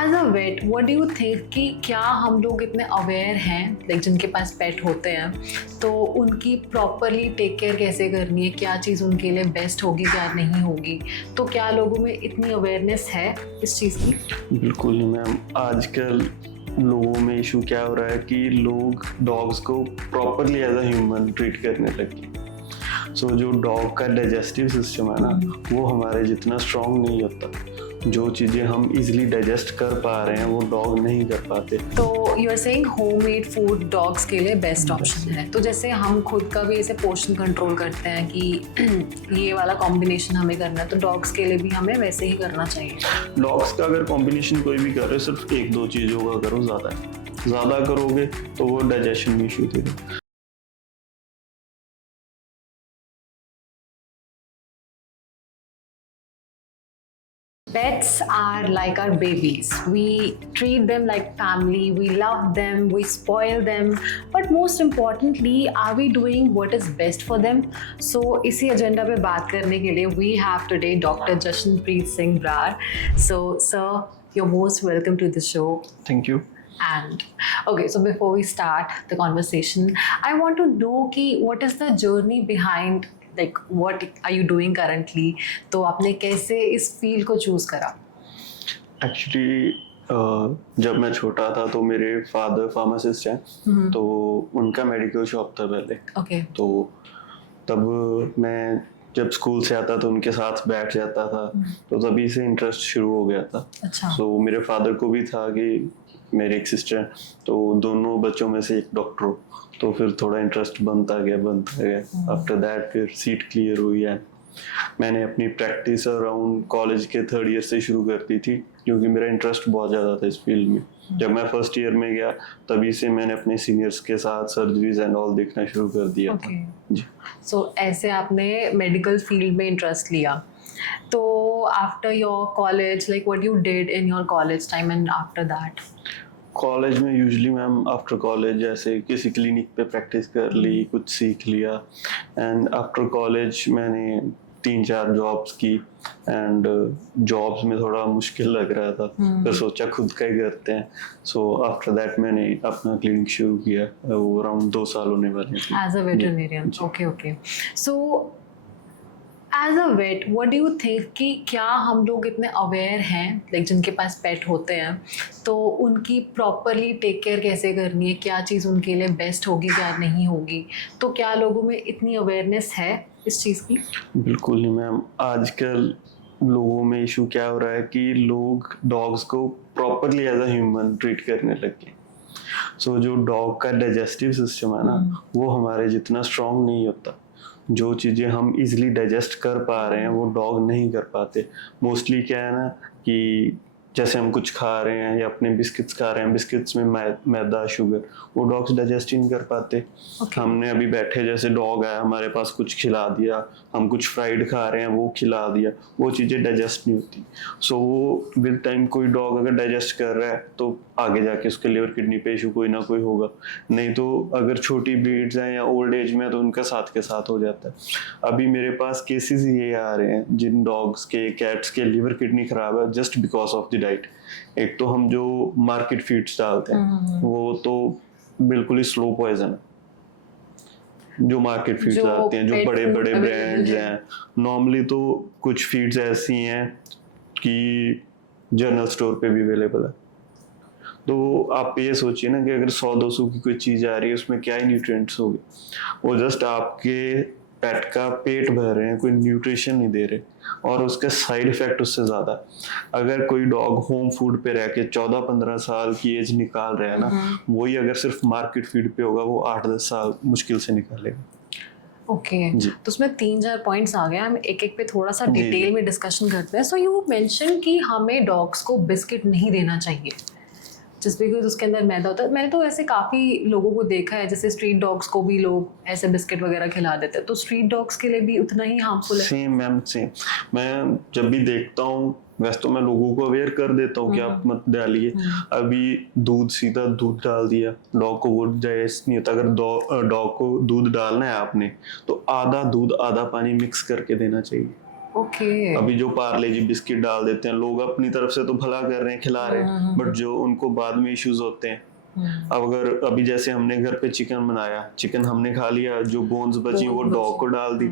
As a vet what do you think कि क्या हम लोग इतने अवेयर हैं लाइक जिनके पास पेट होते हैं तो उनकी प्रॉपरली टेक केयर कैसे करनी है, क्या चीज़ उनके लिए बेस्ट होगी क्या नहीं होगी, तो क्या लोगों में इतनी अवेयरनेस है इस चीज़ की? बिल्कुल नहीं मैम। आजकल लोगों में इशू क्या हो रहा है कि लोग डॉग्स को properly as a human treat करने लगे। जो डॉग का डाइजेस्टिव सिस्टम है ना, वो हमारे जितना स्ट्रांग नहीं होता। जो चीज़ें हम इजीली डाइजेस्ट कर पा रहे हैं वो डॉग नहीं कर पाते। तो you are saying homemade food dogs के लिए बेस्ट ऑप्शन है। तो जैसे हम खुद का भी ऐसे पोर्शन कंट्रोल करते हैं कि ये वाला कॉम्बिनेशन हमें करना है, तो डॉग्स के लिए भी हमें वैसे ही करना चाहिए। डॉग्स का अगर कॉम्बिनेशन कोई भी कर रहे हो, सिर्फ एक दो चीज़ों का करो, ज़्यादा करोगे तो वो डाइजेशन में इशू देगा। Pets are like our babies. We treat them like family, we love them, we spoil them. But most importantly, are we doing what is best for them? So, इसी एजेंडा पे बात करने के लिए we have today Dr. Jashanpreet Singh Brar. So, sir, you're most welcome to the show. Thank you. And okay, so before we start the conversation, I want to know कि what is the journey behind like what are you doing currently? तो आपने कैसे इस field को choose करा? Actually जब मैं छोटा था तो मेरे फादर फार्मासिस्ट हैं, तो उनका मेडिकल शॉप था पहले। Okay. तो तब मैं जब स्कूल से आता तो उनके साथ बैठ जाता था, तो तभी से इंटरेस्ट शुरू हो गया था। अच्छा। मेरे फादर को भी था कि मेरे एक सिस्टर है, तो दोनों बच्चों में से एक डॉक्टर हो, तो फिर थोड़ा इंटरेस्ट बनता गया। आफ्टर दैट फिर सीट क्लियर हुई है। मैंने अपनी प्रैक्टिस अराउंड कॉलेज के थर्ड ईयर से शुरू कर दी थी, क्योंकि मेरा इंटरेस्ट बहुत ज़्यादा था इस फील्ड में। जब मैं फर्स्ट ईयर में गया तभी से मैंने अपने सीनियर्स के साथ सर्जरीज एंड ऑल देखना शुरू कर दिया था। जी। सो ऐसे आपने मेडिकल फील्ड में इंटरेस्ट लिया। तो after your college like what you did in your college time and after that? College में यूजुअली मैम आफ्टर कॉलेज ऐसे किसी क्लिनिक पे प्रैक्टिस कर ली, कुछ सीख लिया, एंड आफ्टर कॉलेज मैंने 3-4 जॉब्स की, एंड जॉब्स में थोड़ा मुश्किल लग रहा था, तो सोचा खुद का ही करते हैं। आफ्टर दैट मैंने अपना क्लिनिक शुरू किया, वो अराउंड 2 साल होने वाले थे। As a veterinarian. Okay. So as a vet what do you think कि क्या हम लोग इतने अवेयर हैं लाइक जिनके पास पेट होते हैं तो उनकी प्रॉपरली टेक केयर कैसे करनी है, क्या चीज़ उनके लिए बेस्ट होगी क्या नहीं होगी, तो क्या लोगों में इतनी अवेयरनेस है इस चीज़ की? बिल्कुल नहीं मैम। आजकल लोगों में इशू क्या हो रहा है कि लोग डॉग्स को properly as a human treat करने लगे। जो डॉग का डाइजेस्टिव सिस्टम है ना, वो हमारे जितना स्ट्रांग नहीं होता। जो चीज़ें हम इजीली डाइजेस्ट कर पा रहे हैं वो डॉग नहीं कर पाते। मोस्टली क्या है ना कि जैसे हम कुछ खा रहे हैं या अपने बिस्किट्स खा रहे हैं, बिस्किट्स में मैदा, शुगर, वो डॉग्स डाइजेस्ट ही नहीं कर पाते। हमने अभी बैठे जैसे डॉग आया हमारे पास, कुछ खिला दिया, हम कुछ फ्राइड खा रहे हैं वो खिला दिया, वो चीज़ें डाइजेस्ट नहीं होती। वो विद टाइम कोई डॉग अगर डाइजेस्ट कर रहा है तो आगे जाके उसके लिवर किडनी पे इशू कोई ना कोई होगा। नहीं तो अगर छोटी ब्रीड्स हैं या ओल्ड एज में तो उनका साथ के साथ हो जाता है। अभी मेरे पास केसेस ये आ रहे हैं जिन डॉग्स के, कैट्स के लिवर किडनी खराब है just because of the diet. एक तो हम जो मार्केट फीड्स डालते हैं वो तो बिल्कुल ही स्लो पॉइजन है। जो मार्केट फीड्स आती हैं, जो बड़े बड़े ब्रांड्स हैं, नॉर्मली तो कुछ फीड्स ऐसी हैं कि जनरल स्टोर पे भी अवेलेबल है। तो आप ये सोचिए ना कि अगर 100-200 की कोई चीज़ आ रही है उसमें क्या ही न्यूट्रिएंट्स होंगे। वो जस्ट आपके पेट का पेट भर रहे हैं, कोई न्यूट्रिशन नहीं दे रहे, और उसका साइड इफेक्ट उससे ज़्यादा। अगर कोई डॉग होम फूड पे रह के 14-15 साल की एज निकाल रहा है ना, वही अगर सिर्फ मार्केट फीड पे होगा वो 8-10 साल मुश्किल से निकालेगा। ओके। तो उसमें 3-4 पॉइंट्स आ गए, हम एक एक पे थोड़ा सा डिटेल में डिस्कशन करते हैं। सो यू मेंशन कि हमें डॉग्स को बिस्किट नहीं देना चाहिए जिस बिकॉज उसके अंदर मैदा होता है। मैंने तो ऐसे काफ़ी लोगों को देखा है, जैसे स्ट्रीट डॉग्स को भी लोग ऐसे बिस्किट वगैरह खिला देते हैं, तो स्ट्रीट डॉग्स के लिए भी उतना ही हार्मफुल है? Same ma'am, same. मैं जब भी देखता हूँ वैसे तो मैं लोगों को अवेयर कर देता हूँ कि आप मत डालिए। अभी सीधा दूध डाल दिया, डॉग को वो डाइजेस्ट नहीं होता। अगर डॉग को दूध डालना है आपने तो आधा दूध आधा पानी मिक्स करके देना चाहिए। ओके। अभी जो पार्ले जी बिस्किट डाल देते हैं लोग, अपनी तरफ से तो भला कर रहे हैं, खिला रहे हैं, बट जो उनको बाद में इश्यूज होते हैं। अब अगर अभी जैसे हमने घर पे चिकन बनाया, चिकन हमने खा लिया, जो बोन्स बची वो डॉग को डाल दी।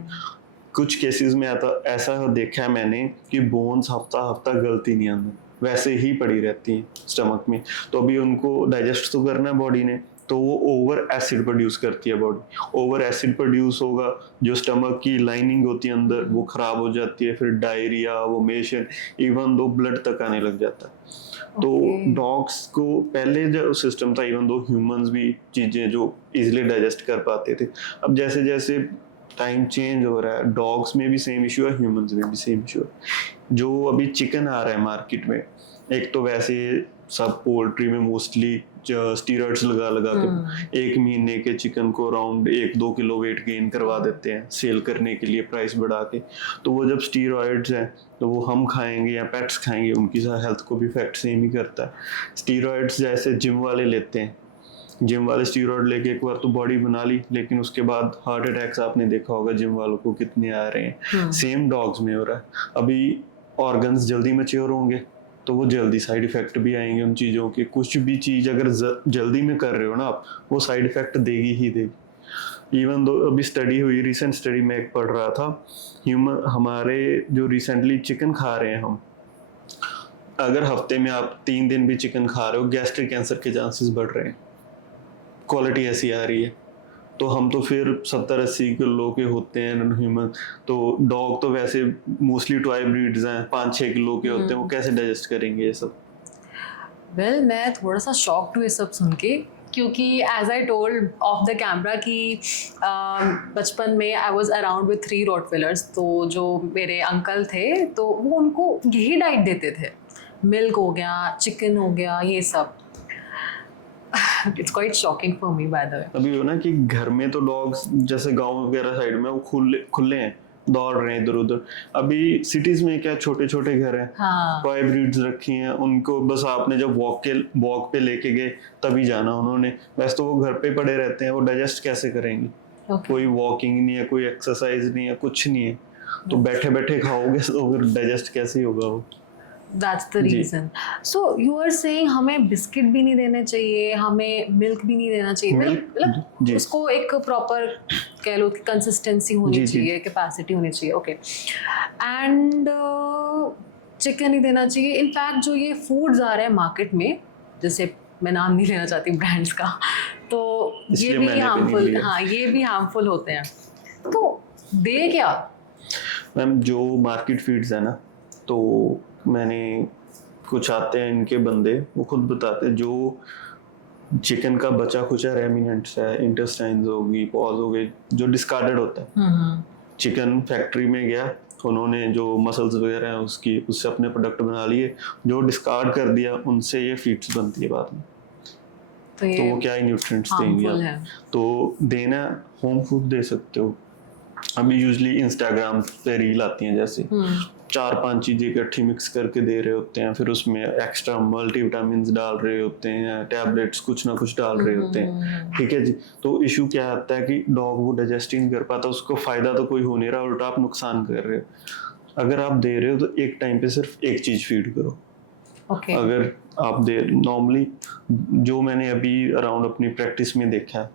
कुछ केसेस में आता ऐसा देखा है मैंने कि बोन्स हफ्ता हफ्ता गलती नहीं अंदर, वैसे ही पड़ी रहती हैं स्टमक में। तो अभी उनको डाइजेस्ट तो करना है बॉडी ने, तो वो ओवर एसिड प्रोड्यूस करती है बॉडी। ओवर एसिड प्रोड्यूस होगा, जो स्टमक की लाइनिंग होती है अंदर वो खराब हो जाती है, फिर डायरिया, वोमेशन, इवन दो ब्लड तक आने लग जाता है। तो डॉग्स को पहले जो सिस्टम था, इवन दो ह्यूमंस भी चीजें जो इजिली डाइजेस्ट कर पाते थे, अब जैसे जैसे टाइम चेंज हो रहा है, डॉग्स में भी सेम इशू है, ह्यूमंस में भी सेम इशू है। जो अभी चिकन आ रहा है मार्केट में, एक तो वैसे सब पोल्ट्री में मोस्टली स्टीरॉइड्स लगा लगा के 1 महीने के चिकन को अराउंड 1-2 किलो वेट गेन करवा देते हैं सेल करने के लिए प्राइस बढ़ा के। तो वो जब स्टीरॉइड्स हैं तो वो हम खाएंगे या पेट्स खाएंगे, उनकी हेल्थ को भी इफेक्ट सेम ही करता है। स्टीरॉइड्स जैसे जिम वाले लेते हैं, जिम वाले स्टीरॉइड लेके एक बार तो बॉडी बना ली, लेकिन उसके बाद हार्ट अटैक्स आपने देखा होगा जिम वालों को कितने आ रहे हैं। सेम डॉग्स में हो रहा है। अभी ऑर्गन्स जल्दी मैच्योर होंगे तो वो जल्दी साइड इफेक्ट भी आएंगे उन चीज़ों के। कुछ भी चीज़ अगर जल्दी में कर रहे हो ना आप, वो साइड इफेक्ट देगी ही देगी। इवन दो अभी स्टडी हुई, रिसेंट स्टडी में एक पढ़ रहा था, ह्यूमन हमारे जो रिसेंटली चिकन खा रहे हैं हम, अगर हफ्ते में आप 3 दिन भी चिकन खा रहे हो, गैस्ट्रिक कैंसर के चांसेस बढ़ रहे हैं। क्वालिटी ऐसी आ रही है। तो हम तो फिर 70-80 किलो के होते हैं नॉन ह्यूमन, तो डॉग तो वैसे मोस्टली टॉय ब्रीड्स हैं, 5-6 किलो के होते हैं, वो कैसे डाइजेस्ट करेंगे ये सब? वेल मैं थोड़ा सा शॉक्ड हुई सब सुन के, क्योंकि as I told off the camera कि बचपन में I was around with 3 rottweilers. तो जो मेरे अंकल थे तो वो उनको यही डाइट देते थे, मिल्क हो गया, चिकन हो गया, ये सब। It's quite shocking for me by the way. अभी हो ना कि घर में तो डॉग्स जैसे गांव वगैरह साइड में वो खुले हैं, दौड़ रहे हैं इधर उधर। अभी सिटीज में क्या छोटे छोटे घर हैं, टॉय ब्रीड्स रखी हैं, उनको बस आपने जब वॉक पे लेके गए तभी जाना उन्होंने, वैसे तो वो घर पे पड़े रहते हैं, वो डाइजेस्ट कैसे करेंगे? कोई वॉकिंग नहीं है, कोई एक्सरसाइज नहीं है, कुछ नहीं है, तो बैठे बैठे खाओगे तो फिर डाइजेस्ट कैसे होगा वो? That's the reason. So you are saying हमें बिस्किट भी नहीं देने चाहिए, हमें मिल्क भी नहीं देना चाहिए, मतलब उसको एक प्रॉपर कह लो कि कंसिस्टेंसी होनी चाहिए, कैपेसिटी होनी चाहिए। ओके। एंड चिकन नहीं देना चाहिए। इनफैक्ट जो ये फूड्स आ रहे हैं मार्केट में, जैसे मैं नाम नहीं लेना चाहती ब्रांड्स का, तो ये भी हार्मफुल, हाँ ये भी हार्मफुल होते हैं। तो दे क्या? मैम जो मार्केट फीड्स है ना, तो मैंने कुछ आते हैं इनके बंदे, वो खुद बताते हैं, जो चिकन का बचा खुचा रेमिनेंट्स है, इंटेस्टाइन्स होगी, पॉज हो गए, जो डिस्कार्डेड होता है, चिकन फैक्ट्री में गया, उन्होंने जो मसल्स वगैरह हैं उससे अपने प्रोडक्ट बना लिए, जो डिस्कार्ड कर दिया उनसे ये फीड्स बनती है बाद में। तो वो क्या ही न्यूट्रिएंट्स देंगे आप? तो देना होम फूड दे सकते हो। अभी यूजुअली इंस्टाग्राम पे रील आती हैं, जैसे 4-5 चीजें इकट्ठी मिक्स करके दे रहे होते हैं, फिर उसमें एक्स्ट्रा मल्टीविटामिन्स डाल रहे होते हैं, टैबलेट्स कुछ ना कुछ डाल रहे होते हैं, ठीक है जी। तो इशू क्या आता है कि डॉग वो डाइजेस्ट नहीं कर पाता, उसको फायदा तो कोई हो नहीं रहा, उल्टा आप नुकसान कर रहे हो। अगर आप दे रहे हो तो एक टाइम पे सिर्फ एक चीज फीड करो। अगर आप दे नॉर्मली, जो मैंने अभी अराउंड अपनी प्रैक्टिस में देखा है,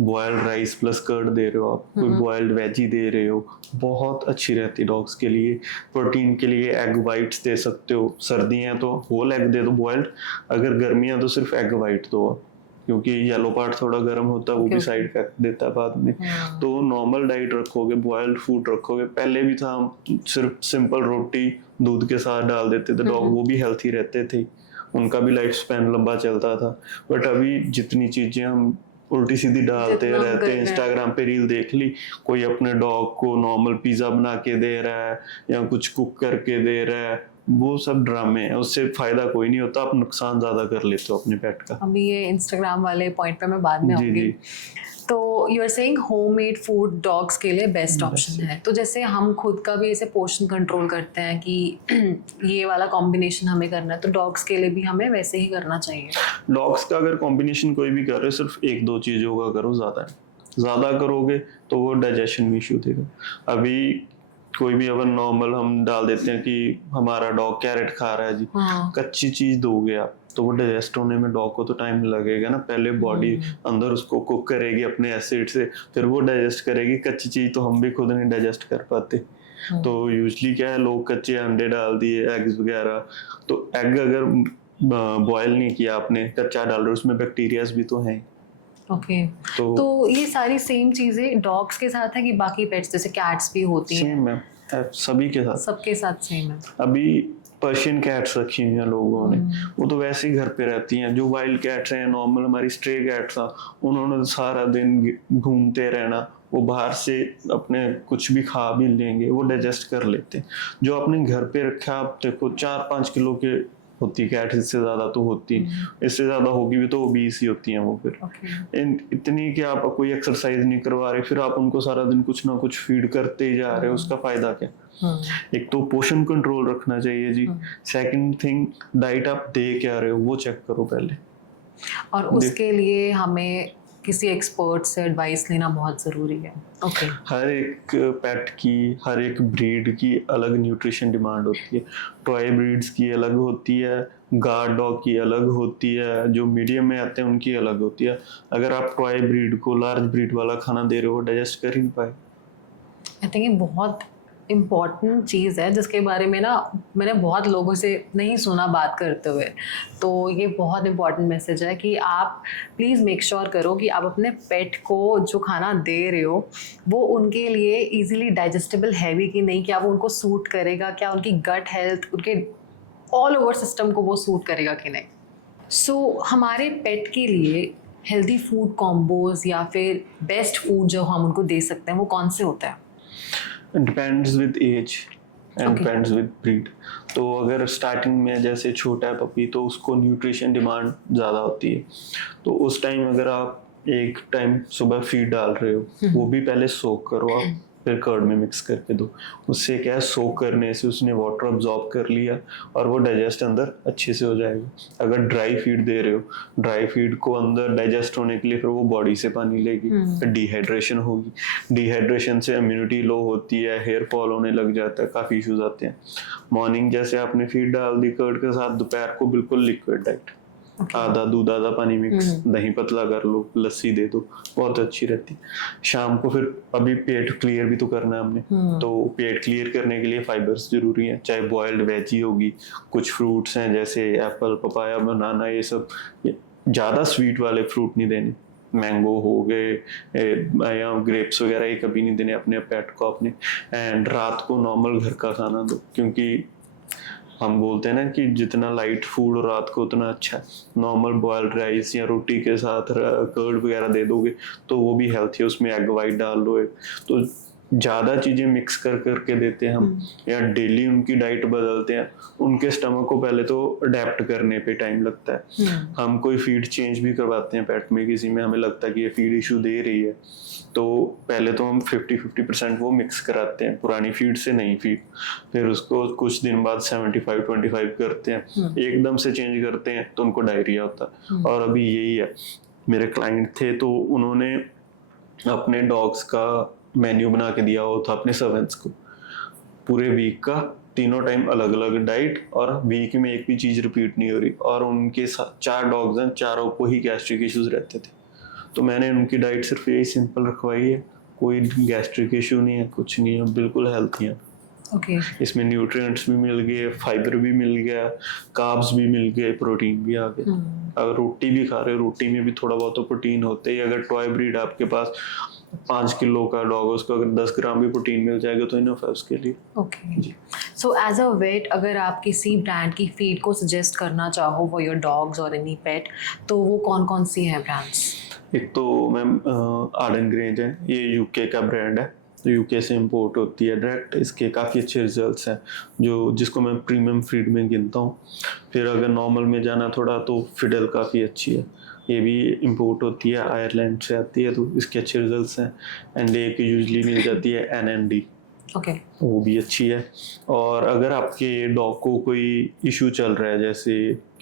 बॉइल्ड राइस प्लस कर्ड दे रहे हो आप, कोई बॉइल्ड वेजी दे रहे हो, बहुत अच्छी रहती डॉग्स के लिए। प्रोटीन के लिए एग वाइट्स दे सकते हो, सर्दियाँ तो होल एग दे दो बॉइल्ड, अगर गर्मियाँ तो सिर्फ एग वाइट दो आप, क्योंकि येलो पार्ट थोड़ा गर्म होता है, वो भी साइड इफेक्ट देता है बाद में। तो नॉर्मल डाइट रखोगे, बॉइल्ड फूड रखोगे, पहले भी था हम सिर्फ सिंपल रोटी दूध के साथ डाल देते थे डॉग, वो भी हेल्थी रहते थे, उनका भी लाइफ स्पैन लंबा चलता था। बट अभी जितनी चीजें हम उल्टी सीधी डालते रहते हैं, इंस्टाग्राम पे रील देख ली, कोई अपने डॉग को नॉर्मल पिज्जा बना के दे रहा है या कुछ कुक करके दे रहा है, वो सब ड्रामे हैं, उससे फायदा कोई नहीं होता, आप नुकसान ज्यादा कर लेते हो अपने पेट का। अभी ये इंस्टाग्राम वाले पॉइंट पे मैं बाद में आऊंगी। तो you are saying homemade food dogs के लिए बेस्ट ऑप्शन है। तो जैसे हम खुद का भी ऐसे पोर्शन कंट्रोल करते हैं कि ये वाला कॉम्बिनेशन हमें करना है, तो डॉग्स के लिए भी हमें वैसे ही करना चाहिए। डॉग्स का अगर कॉम्बिनेशन कोई भी कर रहे हो, सिर्फ 1-2 चीजों का करो, ज्यादा करोगे तो वो डाइजेशन में इश्यू देगा। अभी कोई भी अगर नॉर्मल हम डाल देते हैं कि हमारा डॉग कैरेट खा रहा है जी, हाँ। कच्ची चीज दोगे आप तो वो डाइजेस्ट होने में डॉग को तो टाइम लगेगा ना, पहले बॉडी अंदर उसको कुक करेगी अपने एसिड से, फिर वो डाइजेस्ट करेगी। कच्ची चीज तो हम भी खुद नहीं डाइजेस्ट कर पाते। तो यूजली क्या है, लोग कच्चे अंडे डाल दिए, एग्स वगैरह, तो एग अगर बॉयल नहीं किया आपने, कच्चा डाल रहे हो, उसमें बैक्टीरियाज भी तो हैं। ओके, तो ये सारी सेम चीजें डॉग्स के साथ है कि बाकी पेट्स जैसे कैट्स भी होती हैं? सेम है सभी के साथ, सबके साथ सेम है। अभी पर्शियन कैट्स रखी हुई हैं लोगों ने, वो तो वैसे ही घर पे रहती हैं। जो वाइल्ड कैट्स हैं नॉर्मल हमारी स्ट्रे कैट्स हैं, उन्होंने तो सारा दिन घूमते रहना, वो बाहर से अपने कुछ भी खा भी लेंगे, वो डाइजेस्ट कर लेते हैं। जो आपने घर पे रखा, आप देखो 4-5 किलो के होती कैट, इससे ज्यादा तो होती, इससे ज्यादा होगी भी तो ओबीस ही होती हैं वो फिर। इतनी कि आप कोई एक्सरसाइज नहीं करवा रहे, फिर आप उनको सारा दिन कुछ ना कुछ फीड करते ही जा रहे हो, उसका फायदा क्या? एक तो पोषण कंट्रोल रखना चाहिए जी। सेकंड थिंग, डाइट आप दे क्या रहे हो वो चेक करो पहले, और उसके लिए हमें किसी एक्सपर्ट से एडवाइस लेना बहुत ज़रूरी है। ओके। हर एक पेट की, हर एक ब्रीड की अलग न्यूट्रिशन डिमांड होती है। टॉय ब्रीड्स की अलग होती है, गार्ड डॉग की अलग होती है, जो मीडियम में आते हैं उनकी अलग होती है। अगर आप टॉय ब्रीड को लार्ज ब्रीड वाला खाना दे रहे हो, डाइजेस्ट कर ही नहीं पाए। आई थिंक ये बहुत इम्पॉर्टेंट चीज़ है जिसके बारे में ना मैंने बहुत लोगों से नहीं सुना बात करते हुए। तो ये बहुत इम्पॉर्टेंट मैसेज है कि आप प्लीज़ मेक श्योर करो कि आप अपने पेट को जो खाना दे रहे हो वो उनके लिए इजीली डाइजेस्टेबल है भी कि नहीं, क्या वो उनको सूट करेगा, क्या उनकी गट हेल्थ, उनके ऑल ओवर सिस्टम को वो सूट करेगा कि नहीं। सो हमारे पेट के लिए हेल्दी फूड कॉम्बोज या फिर बेस्ट फूड जो हम उनको दे सकते हैं वो कौन से होते हैं? Depends with age and depends with breed. तो अगर स्टार्टिंग में जैसे छोटा है पपी, तो उसको न्यूट्रिशन डिमांड ज़्यादा होती है, तो उस टाइम अगर आप एक टाइम सुबह फीड डाल रहे हो, वो भी पहले सोक करो आप, फिर कर्ड में मिक्स करके दो। उससे क्या है, सोक करने से उसने वाटर अब्जॉर्ब कर लिया और वो डाइजेस्ट अंदर अच्छे से हो जाएगा। अगर ड्राई फीड दे रहे हो, ड्राई फीड को अंदर डाइजेस्ट होने के लिए फिर वो बॉडी से पानी लेगी, फिर डिहाइड्रेशन होगी, डिहाइड्रेशन से इम्यूनिटी लो होती है, हेयर फॉल होने लग जाता है, काफ़ी इश्यूज आते हैं। मॉर्निंग जैसे आपने फीड डाल दी कर्ड के साथ, दोपहर को बिल्कुल लिक्विड डाइट, आधा दूध आधा पानी मिक्स, दही पतला कर लो, लस्सी दे दो, बहुत अच्छी रहती। शाम को फिर अभी पेट क्लियर भी तो करना है हमने, तो पेट क्लियर करने के लिए फाइबर्स जरूरी हैं, चाहे बॉइल्ड वेजी होगी, कुछ फ्रूट्स हैं जैसे एप्पल, पपाया, बनाना, ये सब। ज़्यादा स्वीट वाले फ्रूट नहीं देने, मैंगो हो गए या ग्रेप्स वगैरह, ये कभी नहीं देने अपने पेट को अपने। एंड रात को नॉर्मल घर का खाना दो, क्योंकि हम बोलते हैं ना कि जितना लाइट फूड रात को उतना अच्छा है। नॉर्मल बॉइल्ड राइस या रोटी के साथ कर्ड वगैरह दे दोगे तो वो भी हेल्थी है, उसमें एग वाइट डाल दो। तो ज़्यादा चीज़ें मिक्स कर करके देते हैं हम, या डेली उनकी डाइट बदलते हैं, उनके स्टमक को पहले तो अडेप्ट करने पे टाइम लगता है। हम कोई फीड चेंज भी करवाते हैं पेट में, किसी में हमें लगता है कि ये फीड इशू दे रही है, तो पहले तो हम 50-50% वो मिक्स कराते हैं पुरानी फीड से नई फीड, फिर उसको कुछ दिन बाद 75-25 करते हैं, एकदम से चेंज करते हैं तो उनको डायरिया होता है। और अभी यही है, मेरे क्लाइंट थे तो उन्होंने अपने डॉग्स का मेन्यू बना के दिया हुआ था अपने सर्वेंट्स को, पूरे वीक का 3 टाइम अलग अलग डाइट, और वीक में एक भी चीज़ रिपीट नहीं हो रही। और उनके 4 डॉग्स हैं, चारों को ही गैस्ट्रिक इश्यूज रहते थे, तो मैंने उनकी डाइट सिर्फ यही सिंपल रखवाई है, कोई गैस्ट्रिक इशू नहीं है, कुछ नहीं है, बिल्कुल हेल्थी है। Okay. इसमें न्यूट्रिएंट्स भी मिल गए, फाइबर भी मिल गया, कार्ब्स भी मिल गए, प्रोटीन भी आ गया। अगर रोटी भी खा रहे हो, रोटी में भी थोड़ा बहुत तो प्रोटीन होते ही। अगर टॉय ब्रीड आपके पास 5 किलो का डॉग है, उसको अगर 10 ग्राम भी प्रोटीन मिल जाएगा तो इनफ है उसके लिए। Okay. So as a vet, अगर आप किसी ब्रांड की फीड को सजेस्ट करना चाहो फॉर योर डॉग्स और एनी पेट, तो वो कौन कौन सी हैं ब्रांड्स? एक तो मैम आर्डन ग्रेंज है, ये यूके का ब्रांड है, यूके से इंपोर्ट होती है डायरेक्ट। इसके काफ़ी अच्छे रिजल्ट्स हैं, जिसको मैं प्रीमियम फीड में गिनता हूँ। फिर अगर नॉर्मल में जाना थोड़ा, तो फिडल काफ़ी अच्छी है, ये भी इंपोर्ट होती है, आयरलैंड से आती है, तो इसके अच्छे रिजल्ट्स हैं। एंड एक यूजली मिल जाती है NND, वो भी अच्छी है। और अगर आपके डॉग को कोई इशू चल रहा है, जैसे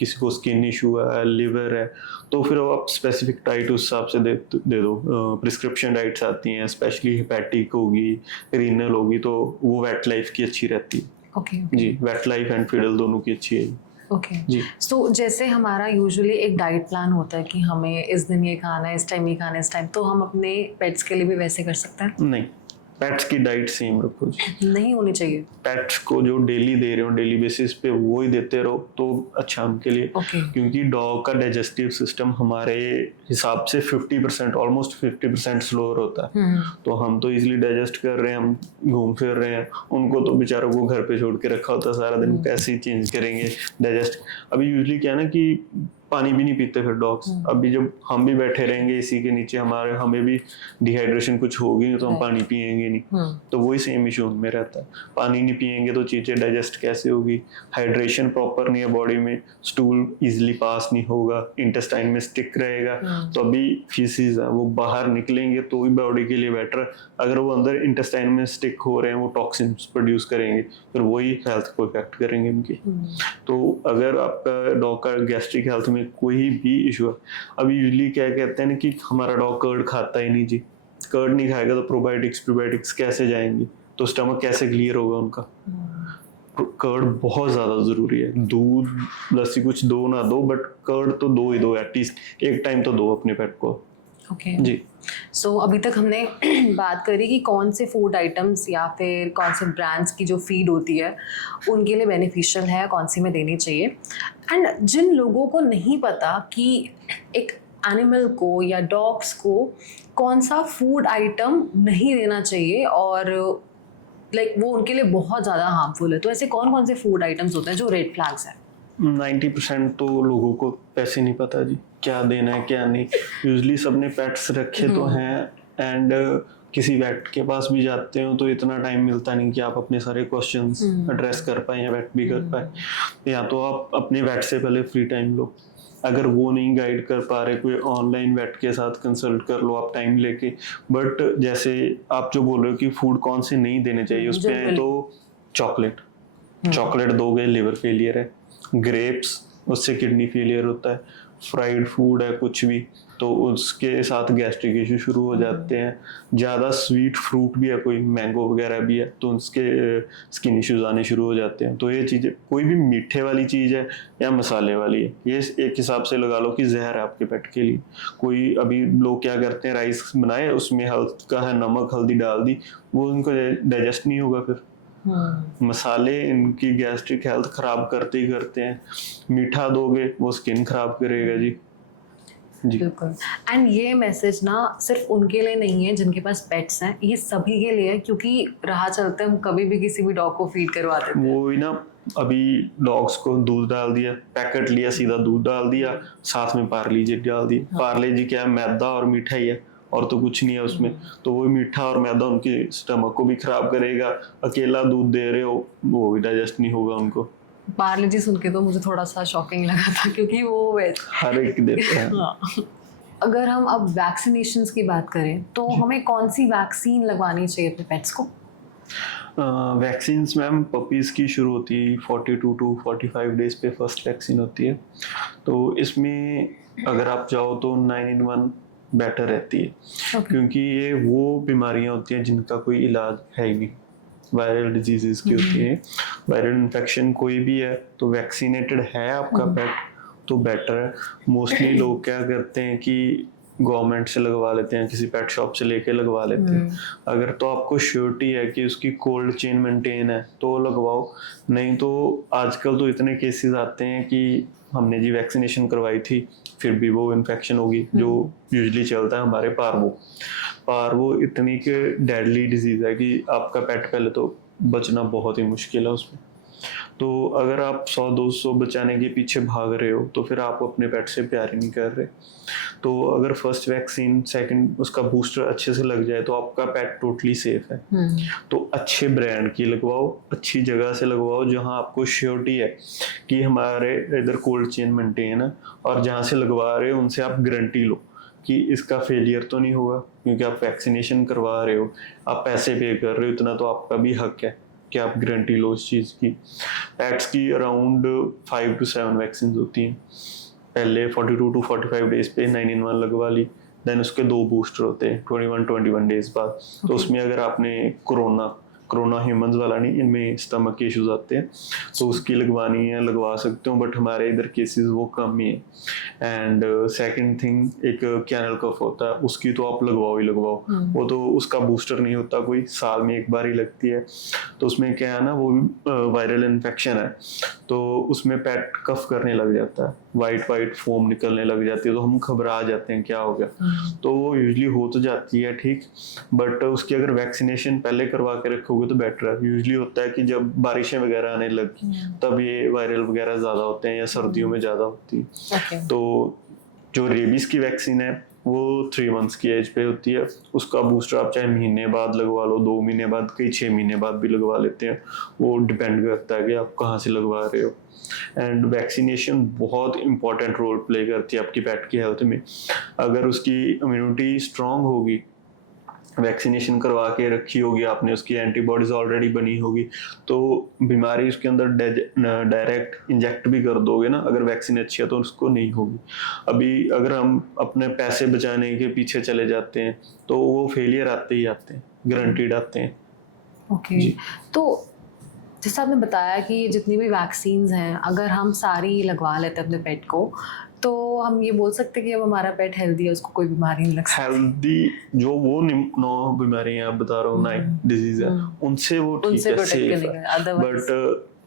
किसी को स्किन इशू है, लिवर है, तो फिर आप स्पेसिफिक डाइट उस हिसाब से दे दो। प्रिस्क्रिप्शन डाइट्स आती हैं, स्पेशली हेपेटिक होगी, रीनल होगी, तो वो वेट लाइफ की अच्छी रहती है। ओके जी, वेट लाइफ एंड फिडल दोनों की अच्छी है। ओके जी। सो जैसे हमारा यूजुअली एक डाइट प्लान होता है कि हमें इस दिन ये खाना है, इस टाइम ये खाना है, इस टाइम, तो हम अपने पेट्स के लिए भी वैसे कर सकते हैं? नहीं, पेट्स की डाइट सेम रखो जी। नहीं होनी चाहिए? पेट्स को जो डेली दे रहे हो, डेली बेसिस पे वो ही देते रहो तो अच्छा उनके लिए। ओके क्योंकि डॉग का डाइजेस्टिव सिस्टम हमारे हिसाब से 50%, ऑलमोस्ट 50% स्लोअर होता है। तो हम तो इजीली डाइजेस्ट कर रहे हैं, हम घूम फिर रहे हैं, उनको तो बेचारों को घर पे छोड़ के रखा होता है सारा दिन, कैसे चेंज करेंगे डाइजेस्ट। अभी यूजली क्या है ना कि पानी भी नहीं पीते फिर डॉग्स। अभी जब हम भी बैठे रहेंगे इसी के नीचे, हमें भी डिहाइड्रेशन कुछ होगी नहीं, तो हम पानी पिएंगे नहीं। तो वही सेम इशू उनमें रहता है, पानी नहीं पिएंगे तो चीजें डाइजेस्ट कैसे होगी, हाइड्रेशन प्रॉपर नहीं है बॉडी में, स्टूल इजिली पास नहीं होगा, इंटेस्टाइन में स्टिक रहेगा। तो अभी फीसिस है वो बाहर निकलेंगे तो ही बॉडी के लिए बेटर है। अगर वो अंदर इंटेस्टाइन में स्टिक हो रहे हैं, वो टॉक्सिन्स प्रोड्यूस करेंगे, फिर वही हेल्थ को इफेक्ट करेंगे उनकी। तो अगर आपका डॉग का गैस्ट्रिक हेल्थ में कोई भी इशू है, अभी यूजली क्या कहते हैं ना कि हमारा डॉग कर्ड खाता ही नहीं जी, कर्ड नहीं खाएगा तो प्रोबायोटिक्स कैसे जाएंगे, तो स्टमक कैसे क्लियर होगा उनका। कर्ड बहुत ज्यादा जरूरी है। दूध लस्सी कुछ दो ना दो, बट कर्ड तो दो ही दो, एटलीस्ट एक टाइम तो दो अपने पेट को। ओके जी। सो अभी तक हमने बात करी कि कौन से फूड आइटम्स या फिर कौन से ब्रांड्स की जो फीड होती है उनके लिए बेनिफिशियल है, कौन सी में देनी चाहिए। एंड जिन लोगों को नहीं पता कि एक एनिमल को या डॉग्स को कौन सा फूड आइटम नहीं देना चाहिए और लाइक वो उनके लिए बहुत ज़्यादा हार्मफुल है, तो ऐसे कौन कौन से फूड आइटम्स होते हैं जो रेड फ्लैग्स हैं? 90% तो लोगों को पैसे नहीं पता जी, क्या देना है क्या नहीं। यूजली सबने पेट्स रखे तो हैं, एंड किसी वेट के पास भी जाते हो तो इतना टाइम मिलता नहीं कि आप अपने सारे क्वेश्चंस एड्रेस कर पाए या वेट भी कर पाए। या तो आप अपने वेट से पहले फ्री टाइम लो, अगर वो नहीं गाइड कर पा रहे, कोई ऑनलाइन वेट के साथ कंसल्ट कर लो आप टाइम लेके। बट जैसे आप जो बोल रहे हो कि फूड कौन से नहीं देने चाहिए, उस पे तो चॉकलेट दोगे लिवर फेलियर है, ग्रेप्स उससे किडनी फेलियर होता है, फ्राइड फूड है कुछ भी तो उसके साथ गैस्ट्रिक इशू शुरू हो जाते हैं। ज़्यादा स्वीट फ्रूट भी है, कोई मैंगो वगैरह भी है, तो उसके स्किन इश्यूज आने शुरू हो जाते हैं। तो ये चीज़ें, कोई भी मीठे वाली चीज़ है या मसाले वाली है, ये एक हिसाब से लगा लो कि जहर है आपके पेट के लिए। कोई अभी लोग क्या करते हैं, राइस बनाए उसमें हल्का है नमक हल्दी डाल दी, वो उनको डाइजेस्ट नहीं होगा। फिर मसाले इनकी गैस्ट्रिक हेल्थ खराब करते ही करते हैं। मीठा दोगे वो स्किन खराब करेगा जी। बिल्कुल। एंड ये मैसेज ना सिर्फ उनके लिए नहीं है जिनके पास पेट्स हैं, ये सभी के लिए है, क्योंकि राह चलते हम कभी भी किसी भी डॉग को फीड करवा देते हैं। वो ही ना, अभी डॉग्स को दूध डाल दिया, पैकेट लिया, सीधा दूध डाल दिया, साथ में पार्ले जी डाल दी। पार्ले जी क्या है, मैदा और मीठा ही है, और तो कुछ नहीं है उसमें। तो वो मीठा और मैदा उनके स्टमक को भी खराब करेगा। अकेला दूध दे रहे हो वो भी डाइजेस्ट नहीं होगा उनको। पार्ले जी सुन के तो मुझे थोड़ा सा शॉकिंग लगा था, क्योंकि वो हर एक देते हैं। हाँ। अगर हम अब वैक्सीनेशंस की बात करें तो हमें कौन सी वैक्सीन लगवानी चाहिए अपने पेट्स को? वैक्सीन्स मैम पपीज की शुरू होती है 42 टू 45 डेज पे फर्स्ट वैक्सीन होती है। तो इसमें अगर आप जाओ तो 9 in 1 बेटर रहती है। क्योंकि ये वो बीमारियां होती हैं जिनका कोई इलाज है ही नहीं, वायरल डिजीजेस की होती है। वायरल इन्फेक्शन कोई भी है तो वैक्सीनेटेड है आपका पेट तो बेटर है। मोस्टली लोग क्या करते हैं कि गवर्नमेंट से लगवा लेते हैं, किसी पेट शॉप से लेके लगवा लेते हैं। अगर तो आपको श्योरिटी है कि उसकी कोल्ड चेन मेंटेन है तो लगवाओ, नहीं तो आजकल तो इतने केसेस आते हैं कि हमने जी वैक्सीनेशन करवाई थी फिर भी वो इन्फेक्शन होगी, जो यूजुअली चलता है हमारे पार्वो इतनी के डेडली डिजीज है कि आपका पेट पहले तो बचना बहुत ही मुश्किल है उसमें। तो अगर आप 100-200 बचाने के पीछे भाग रहे हो तो फिर आप अपने पेट से प्यार ही नहीं कर रहे। तो अगर फर्स्ट वैक्सीन, सेकंड उसका बूस्टर अच्छे से लग जाए तो आपका पेट टोटली सेफ है। तो अच्छे ब्रांड की लगवाओ, अच्छी जगह से लगवाओ जहां आपको श्योरिटी है कि हमारे इधर कोल्ड चेन मेंटेन है, और जहां से लगवा रहे हो उनसे आप गारंटी लो कि इसका फेलियर तो नहीं होगा, क्योंकि आप वैक्सीनेशन करवा रहे हो, आप पैसे पे कर रहे हो, इतना तो आपका भी हक है कि आप गारंटी लो उस चीज़ की। पेट्स की अराउंड 5 to 7 वैक्सीन होती हैं। पहले 42 to 45 डेज पे 9-in-1 लगवा ली, देन उसके 2 बूस्टर होते हैं 21 डेज बाद। तो उसमें अगर आपने कोरोना ह्यूमंस वाला नहीं, इनमें स्टमक के इश्यूज आते हैं, तो उसकी लगवानी है लगवा सकते हो, बट हमारे इधर केसेस वो कम ही है। एंड सेकंड थिंग, एक कैनल कफ होता है, उसकी तो आप लगवाओ ही लगवाओ। वो तो उसका बूस्टर नहीं होता, कोई साल में एक बार ही लगती है। तो उसमें क्या है ना, वो भी वायरल इन्फेक्शन है, तो उसमें पेट कफ करने लग जाता है, वाइट फोम निकलने लग जाती है, तो हम घबरा जाते हैं क्या हो गया। तो वो यूजली हो तो जाती है ठीक, बट उसकी अगर वैक्सीनेशन पहले करवा के रखोगे तो बेटर है। यूजली होता है कि जब बारिशें वगैरह आने लगी तब ये वायरल वगैरह ज्यादा होते हैं, या सर्दियों में ज्यादा होती है। तो जो रेबीज की वैक्सीन है वो 3 मंथ्स की एज पे होती है। उसका बूस्टर आप चाहे महीने बाद लगवा लो, 2 महीने बाद, कई 6 महीने बाद भी लगवा लेते हैं, वो डिपेंड करता है कि आप कहाँ से लगवा रहे हो। एंड वैक्सीनेशन बहुत इंपॉर्टेंट रोल प्ले करती है आपकी पेट की हेल्थ में। अगर उसकी इम्यूनिटी स्ट्रांग होगी, वैक्सीनेशन करवा के रखी होगी आपने, उसकी एंटीबॉडीज ऑलरेडी बनी होगी, तो बीमारी उसके अंदर डायरेक्ट इंजेक्ट भी कर दोगे ना, अगर वैक्सीन अच्छी है तो उसको नहीं होगी। अभी अगर हम अपने पैसे बचाने के पीछे चले जाते हैं तो वो फेलियर आते ही आते हैं, गारंटीड आते हैं। ओके, तो जैसा आपने बताया कि ये जितनी भी वैक्सीन्स हैं, अगर हम सारी लगवा लेते हैं अपने पेट को, तो हम ये बोल सकते हैं कि अब हमारा पेट हेल्दी है, उसको कोई बीमारी नहीं लग सकती। हेल्दी जो वो 9 बीमारियां आप बता रहा हूँ, 9 डिजीज है, उनसे वो ठीक है, सेफ है। बट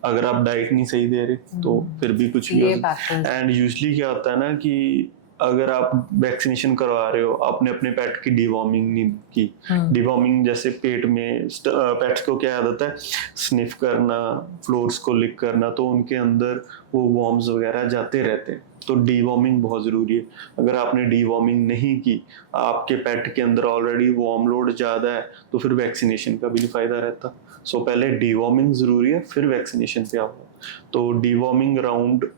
अगर आप डाइट नहीं सही दे रहे तो फिर भी कुछ भी। एंड यूजली क्या होता है ना कि अगर आप वैक्सीनेशन करवा रहे हो, आपने अपने पेट की डिवॉर्मिंग नहीं की। डिवॉर्मिंग जैसे पेट में पेट्स को क्या आदत है, स्निफ करना, फ्लोर्स को लिक करना, तो उनके अंदर वो वॉर्म्स वगैरह जाते रहते हैं, तो डीवॉर्मिंग बहुत ज़रूरी है। अगर आपने डीवॉर्मिंग नहीं की, आपके पेट के अंदर ऑलरेडी वॉर्म लोड ज़्यादा है, तो फिर वैक्सीनेशन का भी नहीं फ़ायदा रहता। सो पहले डीवॉर्मिंग ज़रूरी है, फिर वैक्सीनेशन पे आओ। तो डीवॉर्मिंग अराउंड